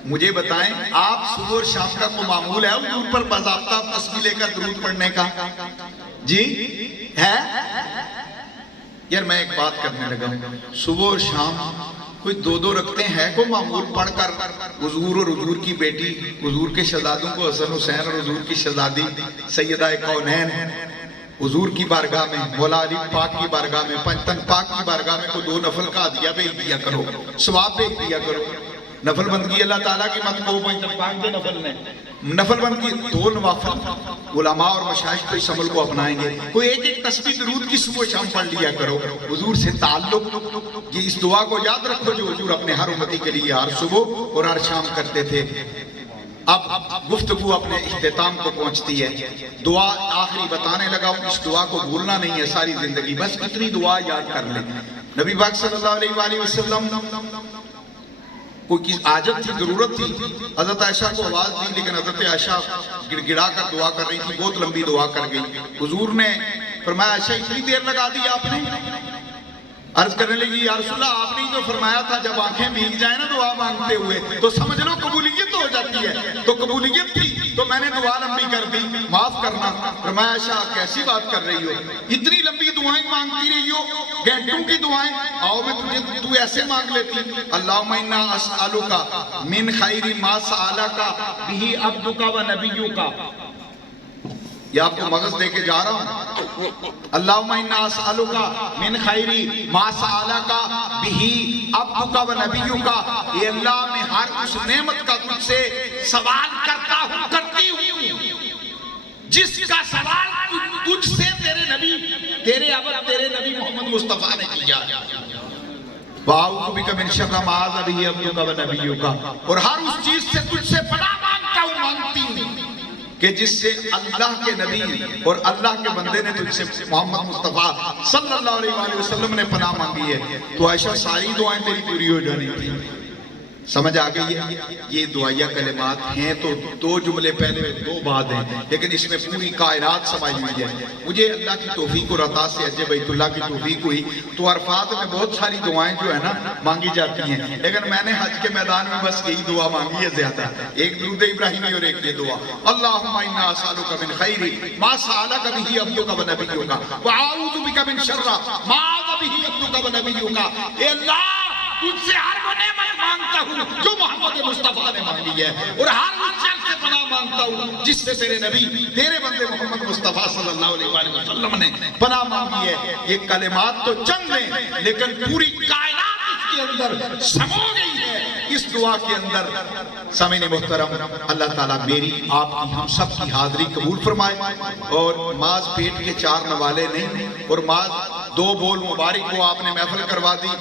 مجھے بتائیں, آپ صبح اور شام کا کوئی معمول ہے حضور پر باضابطہ تسبیح لے کر درود پڑھنے کا؟ جی ہے یار. میں ایک بات کرنے لگا ہوں, صبح اور شام کوئی دو دو رکھتے ہیں کو معمول پڑھ کر حضور اور حضور کی بیٹی, حضور کے شہزادوں کو حسن حسین اور حضور کی شہزادی سیدہ کونین حضور کی بارگاہ میں, مولا علی پاک کی بارگاہ میں, پنجتن پاک کی بارگاہ میں کوئی 2 نفل کا عطیہ بھیج دیا کرو, ثواب بھیج دیا کرو. نفل بندگی اللہ تعالیٰ کی مت کو پنجتن پاک کے نفل میں نفل بندگی 2 نوافل علماء اور مشائخ تو اس عمل کو اپنائیں گے. کوئی ایک ایک تسبیح درود کی صبح شام پڑھ لیا کرو. حضور سے تعلق, یہ اس دعا کو یاد رکھو جو حضور اپنے ہر امتی کے لیے ہر صبح اور ہر شام کرتے تھے. اب گفتگو اپنے اختتام کو پہنچتی ہے. دعا آخری بتانے لگا ہوں, اس دعا کو بھولنا نہیں ہے ساری زندگی, بس اتنی دعا یاد کر لیں. نبی پاک صلی اللہ علیہ وآلہ وسلم کوئی حاجت تھی, ضرورت تھی, حضرت عائشہ کو آواز دی, لیکن حضرت عائشہ گڑ گڑا کر دعا کر رہی تھی, بہت لمبی دعا کر گئی. حضور نے فرمایا عائشہ اتنی دیر لگا دی آپ نے؟ عرض کرنے لگی یا رسول اللہ آپ نے تو فرمایا تھا جب آنکھیں بھیگ جائیں نا دعا مانگتے ہوئے تو سمجھ لو قبولیت ہو جاتی ہے. تو قبولیت تھی تو میں نے دعا لمبی کر دی, معاف کرنا. فرمایا عائشہ کیسی بات کر رہی ہو, اتنی لمبی دعائیں مانگتی رہی ہو, گھنٹوں کی دعائیں, آؤ میں تجھے تو ایسے مانگ لیتی. اللہم انا اسألک من خیر ما سألک بہ عبدک و نبیک. یہ آپ کو مغز دے کے جا رہا ہوں. اللہم انا اسألک من خیر ما سألک بہ عبدک و نبیک. اے اللہ میں ہر اس نعمت کا تجھ سے سوال کرتا ہوں, کرتی ہوں, جس کا سوال تجھ سے تیرے نبی, تیرے عبد, تیرے نبی محمد مصطفیٰ نے کیا. وَأَعُوذُ بِكَ مِن شَرِّ مَا أَعَاذَ بِهِ عَبْدُكَ وَنَبِيُّكَ. اور ہر اس چیز سے تجھ سے پناہ مانگتا ہوں, مانگتی ہوں کہ جس سے اللہ کے نبی اور اللہ کے بندے نے تجھ سے محمد مصطفیٰ صلی اللہ علیہ وآلہ وسلم نے پناہ مانگی ہے. تو عائشہ ساری دعائیں تیری پوری ہو جانی تھی. سمجھ آ گئی ہے؟ یہ دعائیہ کلمات ہیں تو 2 جملے پہلے 2 بعد ہیں, لیکن اس میں پوری کائنات سمائی ہوئی ہے. مجھے اللہ کی توفیق اور عطا سے حج بیت اللہ کی توفیق ہوئی تو عرفات میں بہت ساری دعائیں جو ہے نا مانگی جاتی ہیں, لیکن میں نے حج کے میدان میں بس یہی دعا مانگی ہے زیادہ, ایک درود ابراہیمی اور ایک یہ دعا. اللہم انا اسألک من خیر ما سألک بہ عبدک و نبیک وأعوذ بک من شر ما أعاذ بہ عبدک و نبیک. اے اللہ تجھ سے ہر وہ نعمت مانگتا ہوں جو محمد مصطفیٰ نے مانگی ہے, اور ہر اس شر سے پناہ مانگتا ہوں جس سے تیرے نبی, تیرے بندے محمد مصطفیٰ صلی اللہ علیہ وآلہ وسلم نے پناہ مانگی ہے. یہ کلمات تو چند ہیں لیکن پوری کائنات اس کے اندر سمو گئی ہے. اس دعا کے اندر سامعین محترم, اللہ تعالیٰ میری, آپ کی, ہم سب کی حاضری قبول فرمائے. اور ماز پیٹ کے 4 نوالے نہیں, اور ماز 2 بول مبارک کو آپ نے محفل کروا دی.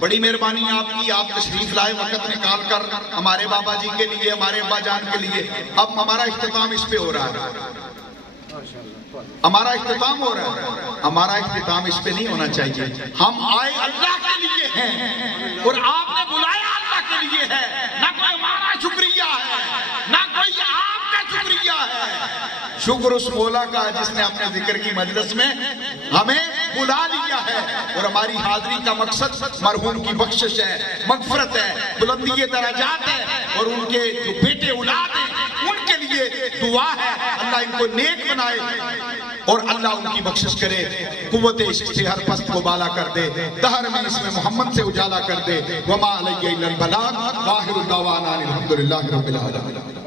بڑی مہربانی آپ کی, آپ تشریف لائے وقت نکال کر ہمارے بابا جی کے لیے, ہمارے ابا جان کے لیے. اب ہمارا اختتام اس پہ ہو رہا ہے, ہمارا اختتام ہو رہا ہے. ہمارا اختتام اس پہ نہیں ہونا چاہیے. ہم آئے اللہ کے لیے ہیں اور آپ نے بلایا اللہ کے لیے ہے. نہ کوئی ہمارا شکریہ ہے, نہ کوئی آپ کا شکریہ ہے. شکر اس مولا کا جس نے اپنے ذکر کی مجلس میں ہمیں بلا لیا ہے, اور ہماری حاضری کا مقصد مرحوم کی بخشش ہے, مغفرت ہے, بلندی درجات ہے, اور ان کے جو بیٹے اولاد ہیں ان کے لیے دعا ہے. اللہ ان کو نیک بنائے اور اللہ ان کی بخشش کرے, قوت عشق سے ہر پست کو بالا کر دے, دہر میں اس میں محمد سے اجالا کر دے. وما علیہ الا البلاغ, واخر دعوانا الحمدللہ رب العالمین.